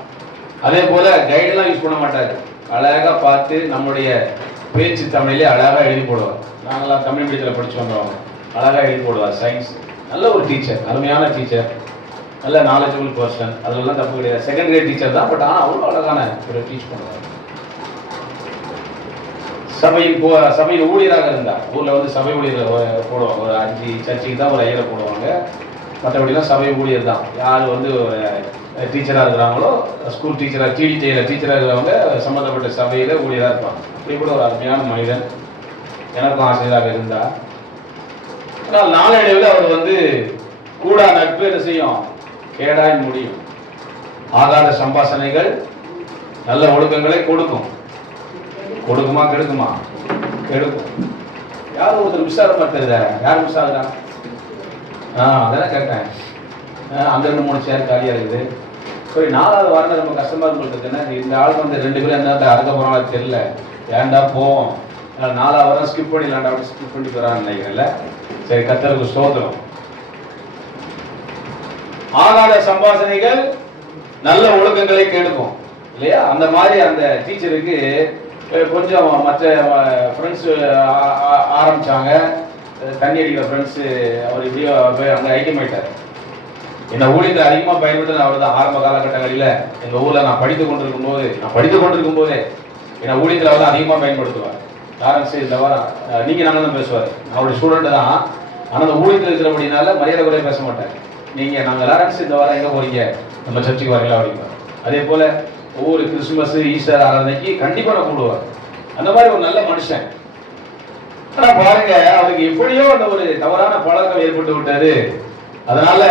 அதே போல கைடெல்லாம் யூஸ் பண்ண மாட்டாரு, அழகா பார்த்து நம்முடைய பேச்சு தமிழிலே அழகா எழுதி போடுவார். நாங்களாம் தமிழ் மீடியத்தில் படிச்சு வந்தவங்க, அழகா எழுதி போடுவார். சயின்ஸ் நல்ல ஒரு டீச்சர், அருமையான டீச்சர், நல்ல நாலேஜபிள் பர்சன், அதெல்லாம் தப்பு கிடையாது. செகண்ட் கிரேட் டீச்சர் தான், பட் ஆனால் அவ்வளோ அழகான ஒரு டீச் பண்ணுவார். சபையில் ஊழியராக இருந்தார். ஊர்ல வந்து சபை ஊழியர் போடுவாங்க, ஒரு 5 சர்ச்சுக்கு தான் ஒரு ஐயரை போடுவாங்க, மற்றபடிலாம் சபை ஊழியர் தான். யார் வந்து டீச்சராக இருக்கிறாங்களோ, ஸ்கூல் டீச்சராக, டிடிடியில் டீச்சராக இருக்கிறவங்க சம்மந்தப்பட்ட சபையில் ஊழியராக இருப்பாங்க. அப்படி கூட ஒரு அருமையான மனிதன், எனக்கும் ஆசிரியராக இருந்தார். ஆனால் நாளடைவில் அவர் வந்து கூடா நட்பு என்ன செய்யும், கேடாய் முடியும். ஆகாத சம்பாஷணைகள் நல்ல ஒழுக்கங்களை கொடுக்குமா கெடுக்குமா? கெடுக்கும். யாரும் ஒருத்தர் விசாரம் பார்த்துருதா, யார் விசாரா? அதெல்லாம் கேட்டேன். அங்க 2-3 சேர் காலியா இருக்குது. சரி, 4வது வாரம் ரொம்ப கஷ்டமா இருக்குன்னா, இந்த ஆள் வந்து 2 பேரும் என்ன அறுக்க போறாங்க தெரியல, ஏன்டா போவோம், 4வது வாரம் ஸ்கிப் பண்ணிடலாம்டா, அப்படி ஸ்கிப் பண்ணி போறான்னு நினைக்கிறேன்ல. சரி, கர்த்தருக்கு ஸ்தோத்திரம். ஆகாத சம்பாஷணைகள் நல்ல ஒழுக்கங்களை கெடுக்கும் இல்லையா? அந்த மாதிரி அந்த டீச்சருக்கு கொஞ்சம் மற்ற ஃப்ரெண்ட்ஸ் ஆரம்பிச்சாங்க, தண்ணி அடிக்கிற ஃப்ரெண்ட்ஸு. அவர் இப்படியோ போய் அங்கே ஐக்கியமாயிட்டார். என்னை ஊழியத்தை அதிகமாக பயன்படுத்தின அவர் தான். ஆரம்ப காலகட்டங்களில் எங்கள் ஊரில் நான் படித்து கொண்டிருக்கும் போதே என்னை ஊழியத்தில் அவர் தான் அதிகமாக பயன்படுத்துவார். லாரன்ஸ் இந்த வாரம் நீங்கள் நாங்கள் தான் பேசுவார். அவருடைய ஸ்டூடெண்ட் தான், ஆனால் அந்த ஊழியத்தில் இருக்கிறபடினால மரியாதை குறைய பேச மாட்டேன். நீங்கள் நாங்கள் லாரன்ஸ் இந்த வாரம் எங்கே போகிறீங்க, நம்ம சர்ச்சுக்கு வரீங்களா அப்படிங்க. அதே போல் ஒவ்வொரு கிறிஸ்துமஸ் ஈஸ்டர் ஆராதனைக்கு கண்டிப்பாக நான் கூடுவார். அந்த மாதிரி ஒரு நல்ல மனுஷன். ஆனா பாருங்க, அவருக்கு எப்படியோ அந்த ஒரு தவறான பழக்கம் ஏற்பட்டு விட்டாரு. அதனால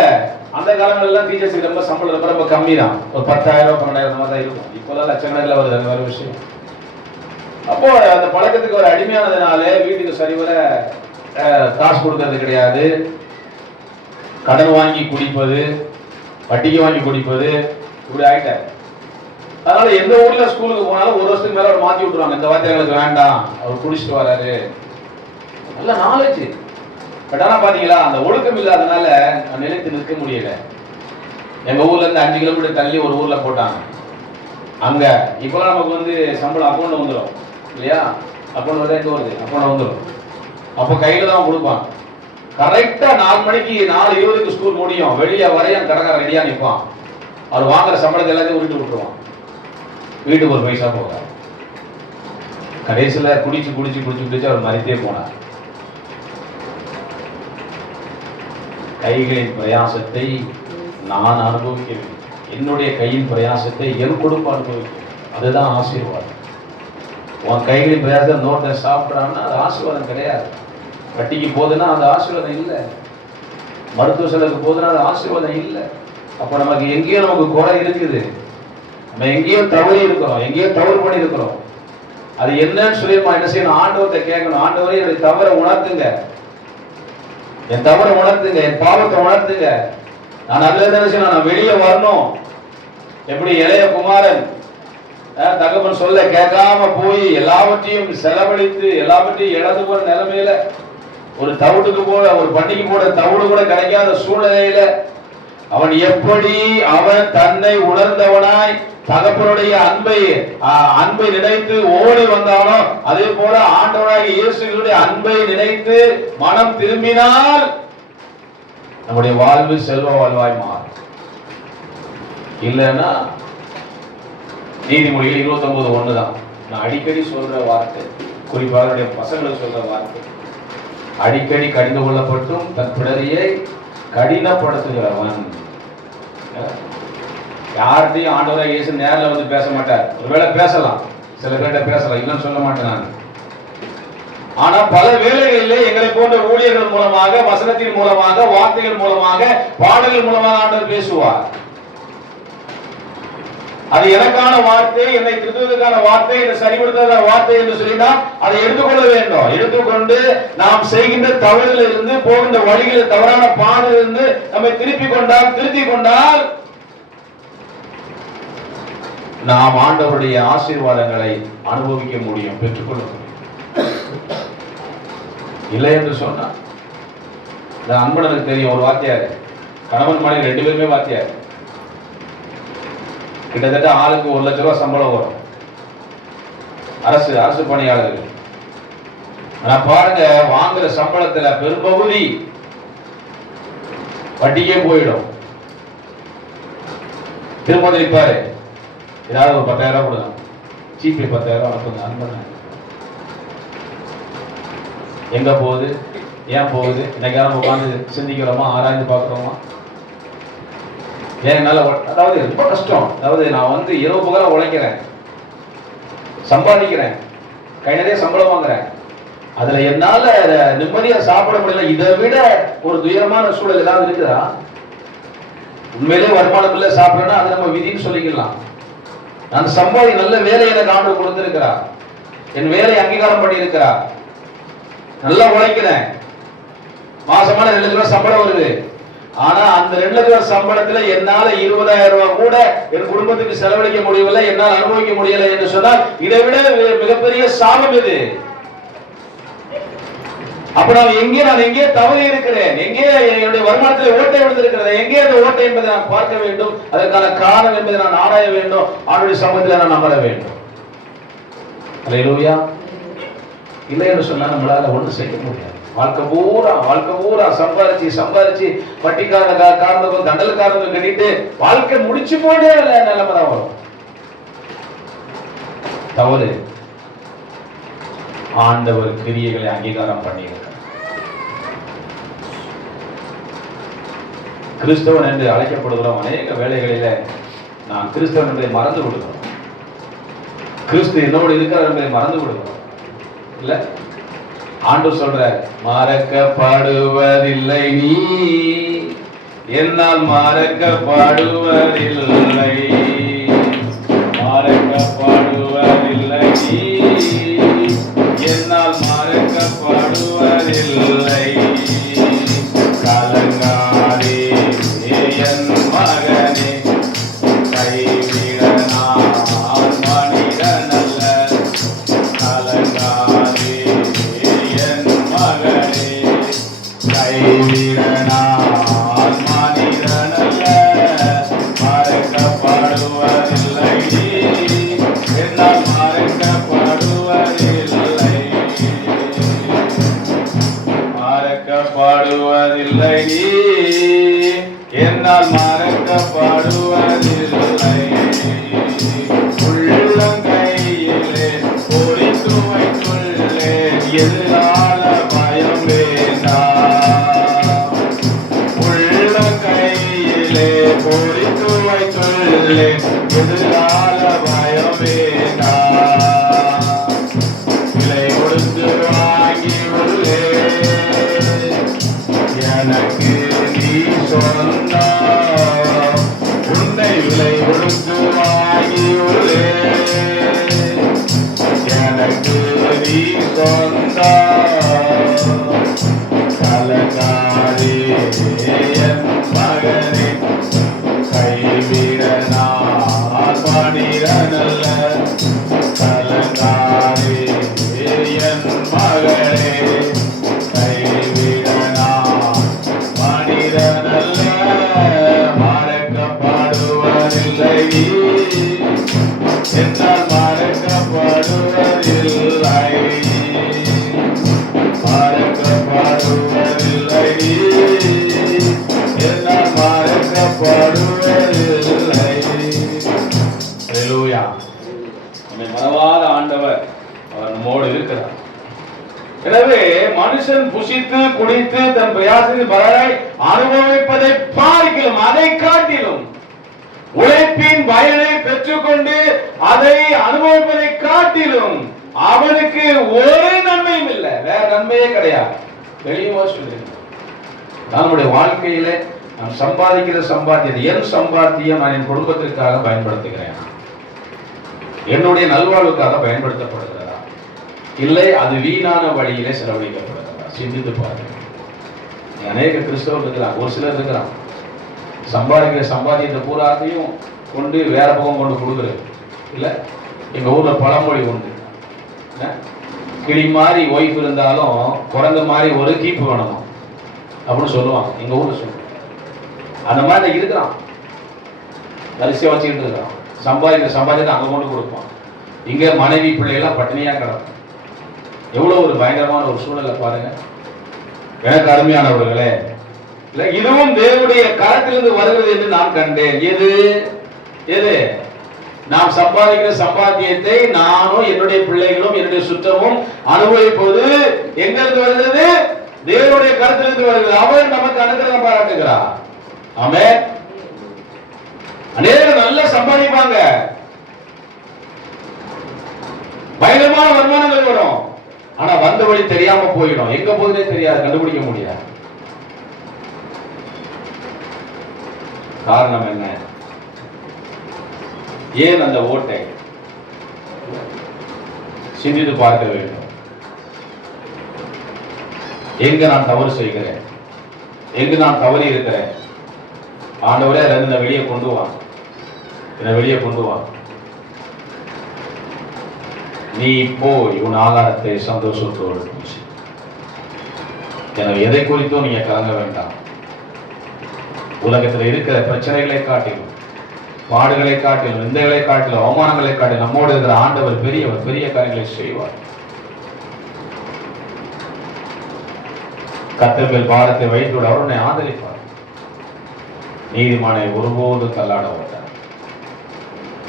அந்த காலங்கள்லாம் டீச்சர்ஸுக்கு ரொம்ப சம்பளம் ரொம்ப கம்மி தான், ஒரு 10,000 12,000 தான் இருக்கும். இப்போதான் லட்சக்கணக்கில் வருது, அந்த வேற விஷயம். அப்போ அந்த பழக்கத்துக்கு ஒரு அடிமையானதுனால வீட்டுக்கு சரிவர காசு கொடுக்கறது கிடையாது, கடன் வாங்கி குடிப்பது, வட்டிக்கு வாங்கி குடிப்பது, இப்படி ஆயிட்டாரு. அதனால எந்த ஊர்ல ஸ்கூலுக்கு போனாலும் 1 வருஷத்துக்கு மேல அவர் மாத்தி விட்டுருவாங்க. இந்த வாத்தியார்களுக்கு வேண்டாம், அவர் குடிச்சிட்டு வராரு. நல்ல நாலேஜ், பட் ஆனா பாத்தீங்களா அந்த ஒழுக்கம் இல்லாதனால நிலைத்து நிற்க முடியல. எங்க ஊர்ல இருந்து 5 கிலோமீட்டர் தள்ளி ஒரு ஊர்ல போட்டாங்க. அங்க இப்பெல்லாம் நமக்கு வந்து சம்பளம் அக்கௌண்ட் வந்துடும் இல்லையா? அக்கௌண்ட் வந்து எங்க வருது, அக்கௌண்ட் வந்துடும். அப்போ கையில தான் கொடுப்பாங்க. கரெக்டா 4 மணிக்கு 4:20 ஸ்கூல் முடியும். வெளியே வரையும் கடைக்காரன் ரெடியா நிற்பான். அவர் வாங்குற சம்பளத்தை எல்லாத்தையும் உருட்டு விட்டுருவான். வீட்டுக்கு ஒரு பைசா போக கடைசியில் குடிச்சு அவர் மறித்தே போனார். கைகளின் பிரயாசத்தை நான் அனுபவிக்கிறேன், என்னுடைய கையின் பிரயாசத்தை என் குடும்பம் அனுபவிக்கிறேன். அதுதான் ஆசீர்வாதம். உன் கைகளின் பிரயாசத்தை நோட்டை சாப்பிட்றான்னா அது ஆசீர்வாதம் கிடையாது. வட்டிக்கு போகுதுன்னா அது ஆசீர்வாதம் இல்லை. மருத்துவ செலவுக்கு போகுதுன்னா அது ஆசீர்வாதம் இல்லை. அப்போ நமக்கு எங்கேயோ நமக்கு குறை இருக்குது. நம்ம எங்கேயோ தவறி இருக்கிறோம், எங்கேயோ தவறு பண்ணி இருக்கிறோம். அது என்னன்னு சொல்லி என்ன செய்யணும்? ஆண்டவத்தை கேட்கணும். ஆண்டவரே என்னுடைய தவறை உணர்த்துங்க, என் தவறை உணர்த்துங்க, என் பாவத்தை உணர்த்துங்க. நான் நல்லது செய்யணும், நான் வெளியே வரணும். எப்படி இளைய குமாரன் தகவல் சொல்ல கேட்காம போய் எல்லாவற்றையும் செலவழித்து எல்லாவற்றையும் இழந்து போற நிலைமையில, ஒரு தவிட்டுக்கு போட, ஒரு பண்டிகை போட தவிடு கூட கிடைக்காத சூழ்நிலையில அவன் எப்படி அவன் தன்னை உணர்ந்தவனாய் தகப்பனுடைய அன்பை நினைத்து ஓடி வந்தானோ, அதே போல ஆண்டவராகிய இயேசுவினுடைய அன்பை நினைத்து மனம் திரும்பினால் நம்முடைய வாழ்வு செல்வ வாழ்வாய் மாறும். இல்லைன்னா நீதிமொழிகள் 29:1 தான் நான் அடிக்கடி சொல்ற வார்த்தை, குறிப்பாக என்னுடைய பசங்களுக்கு சொல்ற வார்த்தை. அடிக்கடி கடிந்து கொள்ளப்பட்டும் தன் பிடரியை கடினப்படுத்துகிறவன். யார்கிட்டையும் ஆண்டவராக இயேசு நேரில் வந்து பேச மாட்டார். ஒருவேளை பேசலாம், சில பேர்கிட்ட பேசலாம், இல்லைன்னு சொல்ல மாட்டேன் நான். ஆனா பல வேளைகளிலே எங்களை போன்ற ஊழியர்கள் மூலமாக, வசனத்தின் மூலமாக, வார்த்தைகள் மூலமாக, பாடல்கள் மூலமாக ஆண்டவர் பேசுவார். அது எனக்கான வார்த்தை, என்னை திருத்துவதற்கான வார்த்தை, என்னை சரிபடுத்துவதற்கான வார்த்தை என்று சொல்லினால் அதை எடுத்துக்கொள்ள வேண்டும். எடுத்துக்கொண்டு நாம் செய்கின்ற தவறுகளில் இருந்து, போகின்ற வழிகளில், தவறான பாதையில் இருந்து நம்மை திருத்திக் கொண்டால் நாம் ஆண்டவருடைய ஆசீர்வாதங்களை அனுபவிக்க முடியும், பெற்றுக்கொள்ள முடியும். இல்லை என்று சொன்னா, இந்த அன்பனுக்கு தெரியும், ஒரு வாத்தியார், கணவன் மனைவி 2 பேருமே வாத்தியார். கிட்டத்தட்ட ஆளுக்கு 1 லட்சம் ரூபாய் சம்பளம் வரும், அரசு பணியாளர்கள். ஆனா பாருங்க, வாங்குற சம்பளத்துல பெரும்பகுதி வட்டிக்கே போயிடும். திரும்ப நிற்பாரு, ஏதாவது ஒரு 10,000 கொடுங்க, ஜிபே 10,000 அனுப்புங்க. அன்பன எங்க போகுது, ஏன் போகுது? இன்னைக்கு நம்ம உட்காந்து சிந்திக்கிறோமா, ஆராய்ந்து பார்க்கிறோமா? ஏன் என்னால, அதாவது ரொம்ப கஷ்டம். அதாவது நான் இரவு பகலா உழைக்கிறேன், சம்பாதிக்கிறேன், கை நிறைய சம்பளம் வாங்குறேன், அதுல என்னால நிம்மதியா சாப்பிட முடியல. இதை விட ஒரு துயரமான சூழல் ஏதாவது இருக்குதா? உண்மையிலே வருமானம் இல்லை சாப்பிடணும்னா அதை நம்ம விதின்னு சொல்லிக்கலாம். நான் நல்ல வேலையை எனக்கு ஆண்டு கொடுத்திருக்கிறார், என் வேலையை அங்கீகாரம் பண்ணி இருக்கிறார், நல்லா உழைக்கிறேன், மாசமான 2 லட்சம் ரூபாய் சம்பளம் வருது. ஆனா அந்த 2 லட்சம் ரூபாய் சம்பளத்துல என்னால 20,000 ரூபாய் கூட என் குடும்பத்துக்கு செலவழிக்க முடியவில்லை, என்னால் அனுபவிக்க முடியலை என்று சொன்னால் இதை விட மிகப்பெரிய சாபம் இது. அப்ப நான் எங்கே தவறி இருக்கிறேன், எங்கே என்னுடைய வருமானத்தில் ஓட்டை விழுந்திருக்கிறது, எங்கே அந்த ஓட்டை என்பதை நான் பார்க்க வேண்டும். அதற்கான காரணம் என்பதை நான் ஆராய வேண்டும். ஆண்டுடைய சமூகத்தில் நான் அமர வேண்டும். அல்லேலூயா. இல்லை என்று சொன்னா நம்மளால ஒன்றும் செய்ய முடியாது. வாழ்க்கை பூரா சம்பாதிச்சு வட்டிக்காரனுக்கும் தண்டலுக்காரனுக்கும் கட்டிட்டு வாழ்க்கை முடிச்சு போடே இல்லை, நிலைமை தான் வரும். தவறு. ஆண்டவர் கிரியைகளை அங்கீகாரம் பண்ணியிருக்கிறார். கிறிஸ்தவன் என்று அழைக்கப்படுகிறோம். அநேக வேளைகளில நான் கிறிஸ்தவன் என்பதை மறந்து விடுகிறோம். கிறிஸ்து என்னோடு இருக்கிறார் என்பதை மறந்து விடுகிறோம். இல்ல, ஆண்டவர் சொல்ற, மறக்கப்படுவதில்லை நீ, என்னால் மறக்கப்படுவதில்லை, மறக்கப்படுவதில்லை நீ, என்னால் மறக்கப்படுவதில்லை. கலங்காதே என் மகனே, கைவிட நான் மனிதனல்ல. கலங்காதே என் மகனே, கைவிட நான் மனிதனல்ல. மறக்கப்படுவதில்லை, என்னால் மறக்கப்படுவதில்லை. உள்ளங்கையிலே பொறித்து வைத்துள்ளேன், எதிரால பயம் வேண்டாம். உள்ளங்கையிலே பொறித்து வைத்துள்ளேன், எதிரால பயம் வேண்டாம். விலை கொடுத்து வாங்கி உள்ளேன், எனக்கு நீ சொன்னாய். உன்னை விலை கொடுத்து வாங்கி உள்ளேன், எனக்கு நீ சொன்னாய். கலங்காதே என் மகனே, கைவிட நான் மனிதனல்ல. கலங்காதே என் மகனே, கைவிட நான் மனிதனல்ல. மறக்கப்படுவதில்லை, என்னால் மறக்கப்படுவதில்லை. மறக்கப்படுவதில்லை, என்னால் மறக்கப்படுவதில்லை. அல்லேலூயா. நம்மை மறவாத ஆண்டவர் அவர் நம்மோடு இருக்கிறார். எனவே மனுஷன் புசித்து குடித்து தன் பிரயாசத்தின் பலனை அனுபவிப்பதை பார்க்கிலும், அதை காட்டிலும் உழைப்பின் பயனை பெற்றுக்கொண்டு அதை அனுபவிப்பதை காட்டிலும் அவனுக்கு ஒரு நன்மையும் இல்லை. வேற நன்மையே கிடையாது. தெளிவா சொல்லிருக்கேன். நம்முடைய வாழ்க்கையில நாம் சம்பாதிக்கிற சம்பாத்தியத்தை, என் சம்பாத்தியம் நான் என் குடும்பத்திற்காக பயன்படுத்துகிறேன், என்னுடைய நல்வாழ்வுக்காக பயன்படுத்தப்படுகிறதா, இல்லை அது வீணான வழியிலே செலவழிக்கப்படுகிறதா? சிந்தித்து பாருங்க. அநேக கிறிஸ்தவர்கள் இருக்கிறாங்க, ஒரு சிலர் இருக்கிறாங்க, சம்பாதிக்கிற சம்பாதியத்தை பூராத்தையும் கொண்டு வேற பக்கம் கொண்டு கொடுக்குறது இல்லை. எங்க ஊர்ல பழமொழி உண்டு, கிளி மாதிரி ஒய்ஃப் இருந்தாலும் குரங்கு மாதிரி ஒரு கீப்பு வேணுமா அப்படின்னு சொல்லுவாங்க. எங்க ஊர்ல சொல்லுவாங்க. அந்த மாதிரி இருக்கிறான், வரிசையா வச்சுக்கிட்டு இருக்கிறான். சம்பாதிக்கிற சம்பாதியத்தை அங்க கொண்டு கொடுப்பான். இங்க மனைவி பிள்ளைகள்லாம் பட்டினியா கிடக்கும். எவ்வளவு ஒரு பயங்கரமான ஒரு சூழலை பாருங்க. எனக்கு அருமையானவர்களே, இதுவும் தேவனுடைய கரத்திலிருந்து வருகிறது என்று நான் கண்டேன். எது எது? நாம் சம்பாதிக்கிற சம்பாத்தியத்தை நானும் என்னுடைய பிள்ளைகளும் என்னுடைய சுற்றமும் அனுபவிப்பது எங்கிருந்து வருகிறது? தேவனுடைய கரத்திலிருந்து வருகிறது. அவர் நமக்கு அனுகிரகம் பாராட்டுகிறார். ஆமென். அநேகர் நல்லா சம்பாதிப்பாங்க, பயங்கரமான வருமானங்கள் வரும், ஆனா வந்த வழி தெரியாம போயிடும். எங்க போகுதே தெரியாது, கண்டுபிடிக்க முடியாது. காரணம் என்ன? ஏன் அந்த ஓட்டை? சிந்தித்து பார்க்க வேண்டும். எங்க நான் தவறு செய்கிறேன், எங்க நான் தவறி இருக்கிறேன்? ஆண்டவரே என்ன வெளியே கொண்டு வா, என்னை வெளியே கொண்டு வா. நீ போய் உன் ஆகாரத்தை சந்தோஷத்தோடு பூசி. எனவே எதை குறித்தும் நீங்க கலங்க வேண்டாம். உலகத்தில் இருக்கிற பிரச்சனைகளை காட்டிலும், பாடுகளை காட்டிலும், நிந்தைகளை காட்டிலும், அவமானங்களை காட்டிலும் நம்மோடு இருக்கிற ஆண்டவர் பெரியவர், பெரிய காரியங்களை செய்வார். கர்த்தர் மேல் பாரத்தை வைத்து அவர் உன்னை ஆதரிப்பார். நீதிமானை ஒருபோது தள்ளாட மாட்டார்.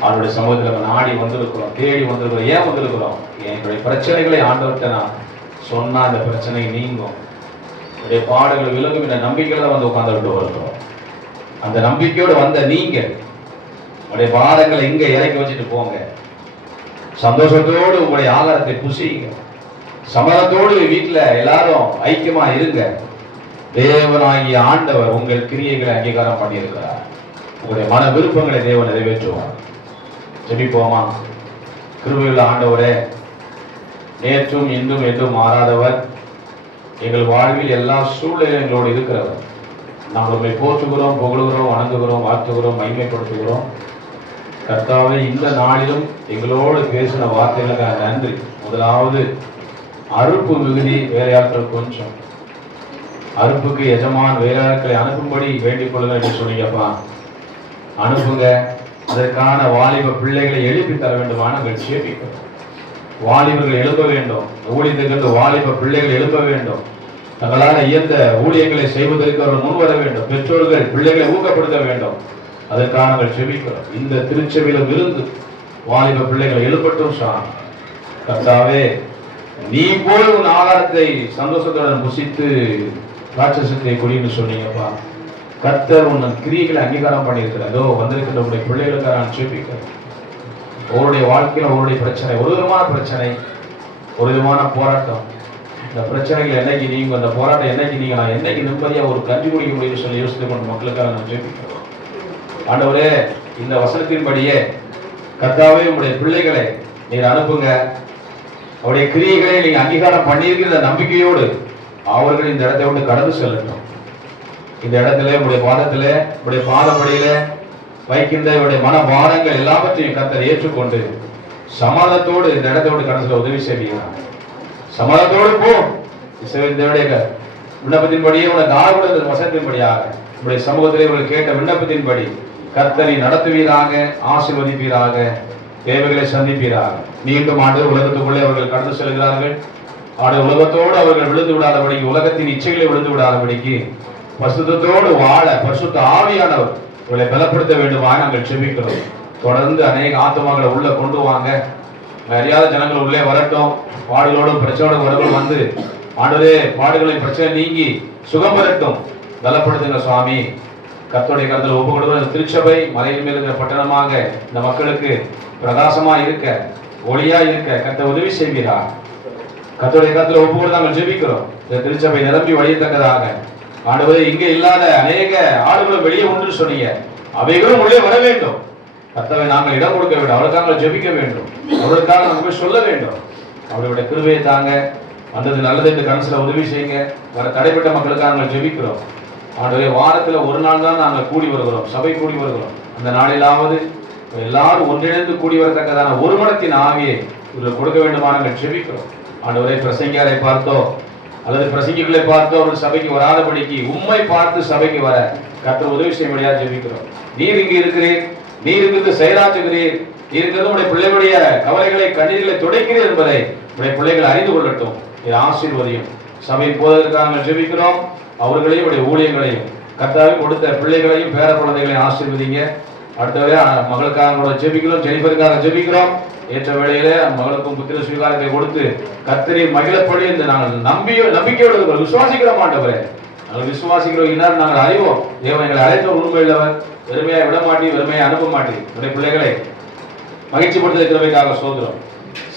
அவருடைய சமூகத்தில் நாடி வந்திருக்கிறோம், தேடி வந்திருக்கிறோம். ஏன் வந்திருக்கிறோம்? என்னுடைய பிரச்சனைகளை ஆண்டவர்கிட்ட நான் சொன்னா அந்த பிரச்சனை நீங்கும், என்னுடைய பாடுகள் விலகும் என்ற நம்பிக்கையில வந்து உட்கார்ந்துட்டு வருகிறோம். அந்த நம்பிக்கையோடு வந்த நீங்க உங்களுடைய பாரங்களை இங்க இறக்கி வச்சுட்டு போங்க. சந்தோஷத்தோடு உங்களுடைய ஆகாரத்தை புசிங்க. சமரத்தோடு வீட்டுல எல்லாரும் ஐக்கியமா இருங்க. தேவனாகிய ஆண்டவர் உங்கள் கிரியைகளை அங்கீகாரம் பண்ணியிருக்கிறார். உங்களுடைய மன விருப்பங்களை தேவன் நிறைவேற்றுவார். ஜெபிப்போமா? கிருபையுள்ள ஆண்டவரே, நேற்றும் இன்றும் என்றும் மாறாதவர், எங்கள் வாழ்வில் எல்லா சூழ்நிலைகளோடு இருக்கிறவர். நாங்கள் உண்மை போற்றுகிறோம், புகழுகிறோம், வணங்குகிறோம், வாழ்த்துகிறோம், மகிமைப்படுத்துகிறோம். கர்த்தாவே, இந்த நாளிலும் எங்களோடு பேசின வார்த்தைகளுக்காக நன்றி. முதலாவது, அறுப்பு மிகுதி, வேலையாட்கள் கொஞ்சம். அறுப்புக்கு எஜமான் வேலையாட்களை அனுப்பும்படி வேண்டிக் கொள்ளுங்கள் என்று சொன்னீங்கப்பா. அனுப்புங்க. அதற்கான வாலிப பிள்ளைகளை எழுப்பி தர வேண்டுமான ஜெபிக்கிறோம். வாலிபர்கள் எழுப்ப வேண்டும். ஊழியர்கள் வாலிப பிள்ளைகள் எழுப்ப வேண்டும். தங்களால் இயந்த ஊழியங்களை செய்வதற்கு அவர்கள் முன்வர வேண்டும். பெற்றோர்கள் பிள்ளைகளை ஊக்கப்படுத்த வேண்டும். அதற்காக நாங்கள் செபிக்கிறோம். இந்த திருச்சபையிலும் இருந்து வாலிப பிள்ளைகளை எழுப்பட்டும் சாமி. கர்த்தாவே, நீ போய் உன் ஆகாரத்தை சந்தோஷத்துடன் புசித்து ராட்சசத்தை குடின்னு சொன்னீங்கப்பா. கர்த்தர் உன் கிரியைகளை அங்கீகாரம் பண்ணியிருக்கிறதோ வந்திருக்கின்ற உடைய பிள்ளைகளுக்காக நான் செபிக்கிறேன். அவருடைய வாழ்க்கையில் அவருடைய பிரச்சனை, ஒரு விதமான பிரச்சனை, ஒரு விதமான போராட்டம். இந்த பிரச்சனைகள் என்னைக்கு நீங்க, அந்த போராட்டம் என்னைக்கு நீங்க, நான் என்னைக்கு நிம்மதியா ஒரு கஞ்சி குடிக்க முடியும்னு சொல்லி யோசித்து கொண்ட மக்களுக்காக நான் ஜெபிக்கிறோம். ஆண்டவரே, இந்த வசனத்தின்படியே கர்த்தாவே உங்களுடைய பிள்ளைகளை நீர் அனுப்புங்க. அவருடைய கிரியைகளை நீங்க அங்கீகாரம் பண்ணியிருக்கிற நம்பிக்கையோடு அவர்கள் இந்த இடத்தை விட்டு கடந்து செல்லட்டும். இந்த இடத்துல உங்களுடைய பாதத்திலே, உங்களுடைய பாதப்படியில வைக்கின்ற இவருடைய மனபாரங்கள் எல்லாவற்றையும் கர்த்தர் ஏற்றுக்கொண்டு சமாதானத்தோடு இந்த இடத்தை விட்டு கடந்து செல்ல உதவி செய்வீங்க. சமாதானத்தோடு போ. விண்ணப்பத்தின்படியே உனக்கு ஆர்வம் வசனத்தின்படியாக உங்களுடைய சமூகத்திலே உங்களை கேட்ட விண்ணப்பத்தின்படி கர்த்தரை நடத்துவீராக, ஆசீர்வதிப்பீராக, தேவைகளை சந்திப்பீராக. மீண்டும் ஆண்டு உலகத்துக்குள்ளே அவர்கள் கடந்து செல்கிறார்கள். ஆண்டு உலகத்தோடு அவர்கள் விழுந்து விடாதபடிக்கு, உலகத்தின் இச்சைகளை விழுந்து விடாதபடிக்கு பரிசுத்தத்தோடு வாழ பரிசுத்த ஆவியானவர் இவர்களை பலப்படுத்த வேண்டுமாக நாங்கள் செபிக்கிறோம். தொடர்ந்து அநேக ஆத்மாக்களை உள்ள கொண்டு வாங்க. அறியாத ஜனங்கள் உள்ளே வரட்டும். பாடுகளோடும் பிரச்சனையோடும் வரவும் வந்து ஆண்டவரே பாடுகளின் பிரச்சனை நீங்கி சுகம் பெறட்டும். பலப்படுத்துங்க சுவாமி. கர்த்தருடைய கருத்தில் ஒப்பு கொடுக்கிற திருச்சபை மலையின் மேல் இருக்கிற பட்டணமாக இந்த மக்களுக்கு பிரகாசமா இருக்க, ஒளியா இருக்க கர்த்தர் உதவி செய்வீரா. கர்த்தருடைய கருத்தில் ஒப்பு கொடுத்து நாங்கள் ஜெபிக்கிறோம். இந்த திருச்சபை நிரம்பி வழியத்தக்கதாக ஆண்டவரே, இங்கே இல்லாத அநேக ஆடுகளும் வெளியே ஒன்று சொன்னீங்க, அவைகளும் உள்ளே வர வேண்டும். கர்த்தரை நாங்கள் இடம் கொடுக்க வேண்டும். அவருக்காக ஜெபிக்க வேண்டும். அவருக்காக நாங்கள் சொல்ல வேண்டும். அவருடைய கிருபையை தாங்க. வந்தது நல்லது என்று கனசுல உதவி செய்யுங்க. வர தடைப்பட்ட மக்களுக்காக நாங்கள் ஜெபிக்கிறோம். ஆண்டவரே, வாரத்தில் ஒரு நாள் தான் நாங்கள் கூடி வருகிறோம், சபை கூடி வருகிறோம். அந்த நாளிலாவது எல்லாரும் ஒன்றிணைந்து கூடி வரத்தக்கதான ஒரு மனத்தின் ஆவியை இவர்கள் கொடுக்க வேண்டுமா நாங்கள் ஜெபிக்கிறோம். ஆண்டவரே, பிரசங்கியாரை பார்த்தோ அல்லது பிரசங்கிகளை பார்த்தோ அவர்கள் சபைக்கு வராதபடிக்கு உம்மை பார்த்து சபைக்கு வர கர்த்தர் உதவி செய்யும்படியா ஜெபிக்கிறோம். நீர் இங்கு இருக்கிறீர், நீர் இங்கு செயலாற்றுகிறீர், நீர் இருக்கிறது உடைய பிள்ளைகளுடைய கவலைகளை கண்ணீர்களை துடைக்கிறீர் என்பதை உடைய பிள்ளைகள் அறிந்து கொள்ளட்டும். இது ஆசீர்வதியும். சபை போவதற்காக நாங்கள் ஜெபிக்கிறோம். அவர்களையும் உடைய ஊழியங்களையும் கர்த்தாவே கொடுத்த பிள்ளைகளையும் பேர குழந்தைகளையும் ஆசீர்வதிங்க. அடுத்தவரே மகளுக்காக கூட ஜெபிக்கிறோம், ஜெனிஃபருக்காக ஜெபிக்கிறோம். ஏற்ற வேளையிலே மகளுக்கும் புத்திர சுவீகாரத்தை கொடுத்து கர்த்தரை மகிழப்படி இந்த நாங்கள் நம்பிக்கையோடு விசுவாசிக்கிறோம். ஆண்டவரே, நாங்கள் விசுவாசிக்கிறோம். இன்னார் நாங்கள் அறிவோம். தேவன் எங்களை அழைத்த உண்மை உள்ளவர். வெறுமையை விட மாட்டி, வெறுமையை அனுப்ப மாட்டி என்னுடைய பிள்ளைகளை மகிழ்ச்சிப்படுத்த இருக்கிறவைக்காக சோதரம்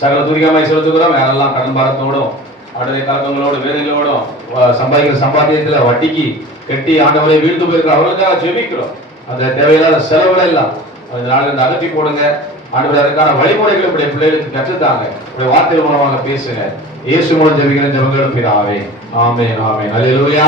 சகல துரிகமாய் செலுத்துகிறோம். யாரெல்லாம் கடன் பாரத்தோடும் அடுத்த கலக்கங்களோடு வேதனைகளோடும் சம்பாதிக்கிற சம்பாத்தியத்தில் வட்டிக்கு கட்டி ஆண்டவரை வீழ்ந்து போயிருக்கிற அவர்களுக்காக ஜெபிக்கிறோம். அந்த தேவையில்லாத செலவுகளை எல்லாம் அந்த நாளிலிருந்து அகற்றி போடுங்க. ஆண்டவரே, அதற்கான வழிமுறைகளை உடைய பிள்ளைகளுக்கு கற்றுத்தாங்க. உடைய வார்த்தைகள் மூலமாக பேசுங்க. இயேசு மூலம் ஜெபிக்கிறேன். ஜெபங்கள் பிதாவே. ஆமென், ஆமென். அல்லேலூயா.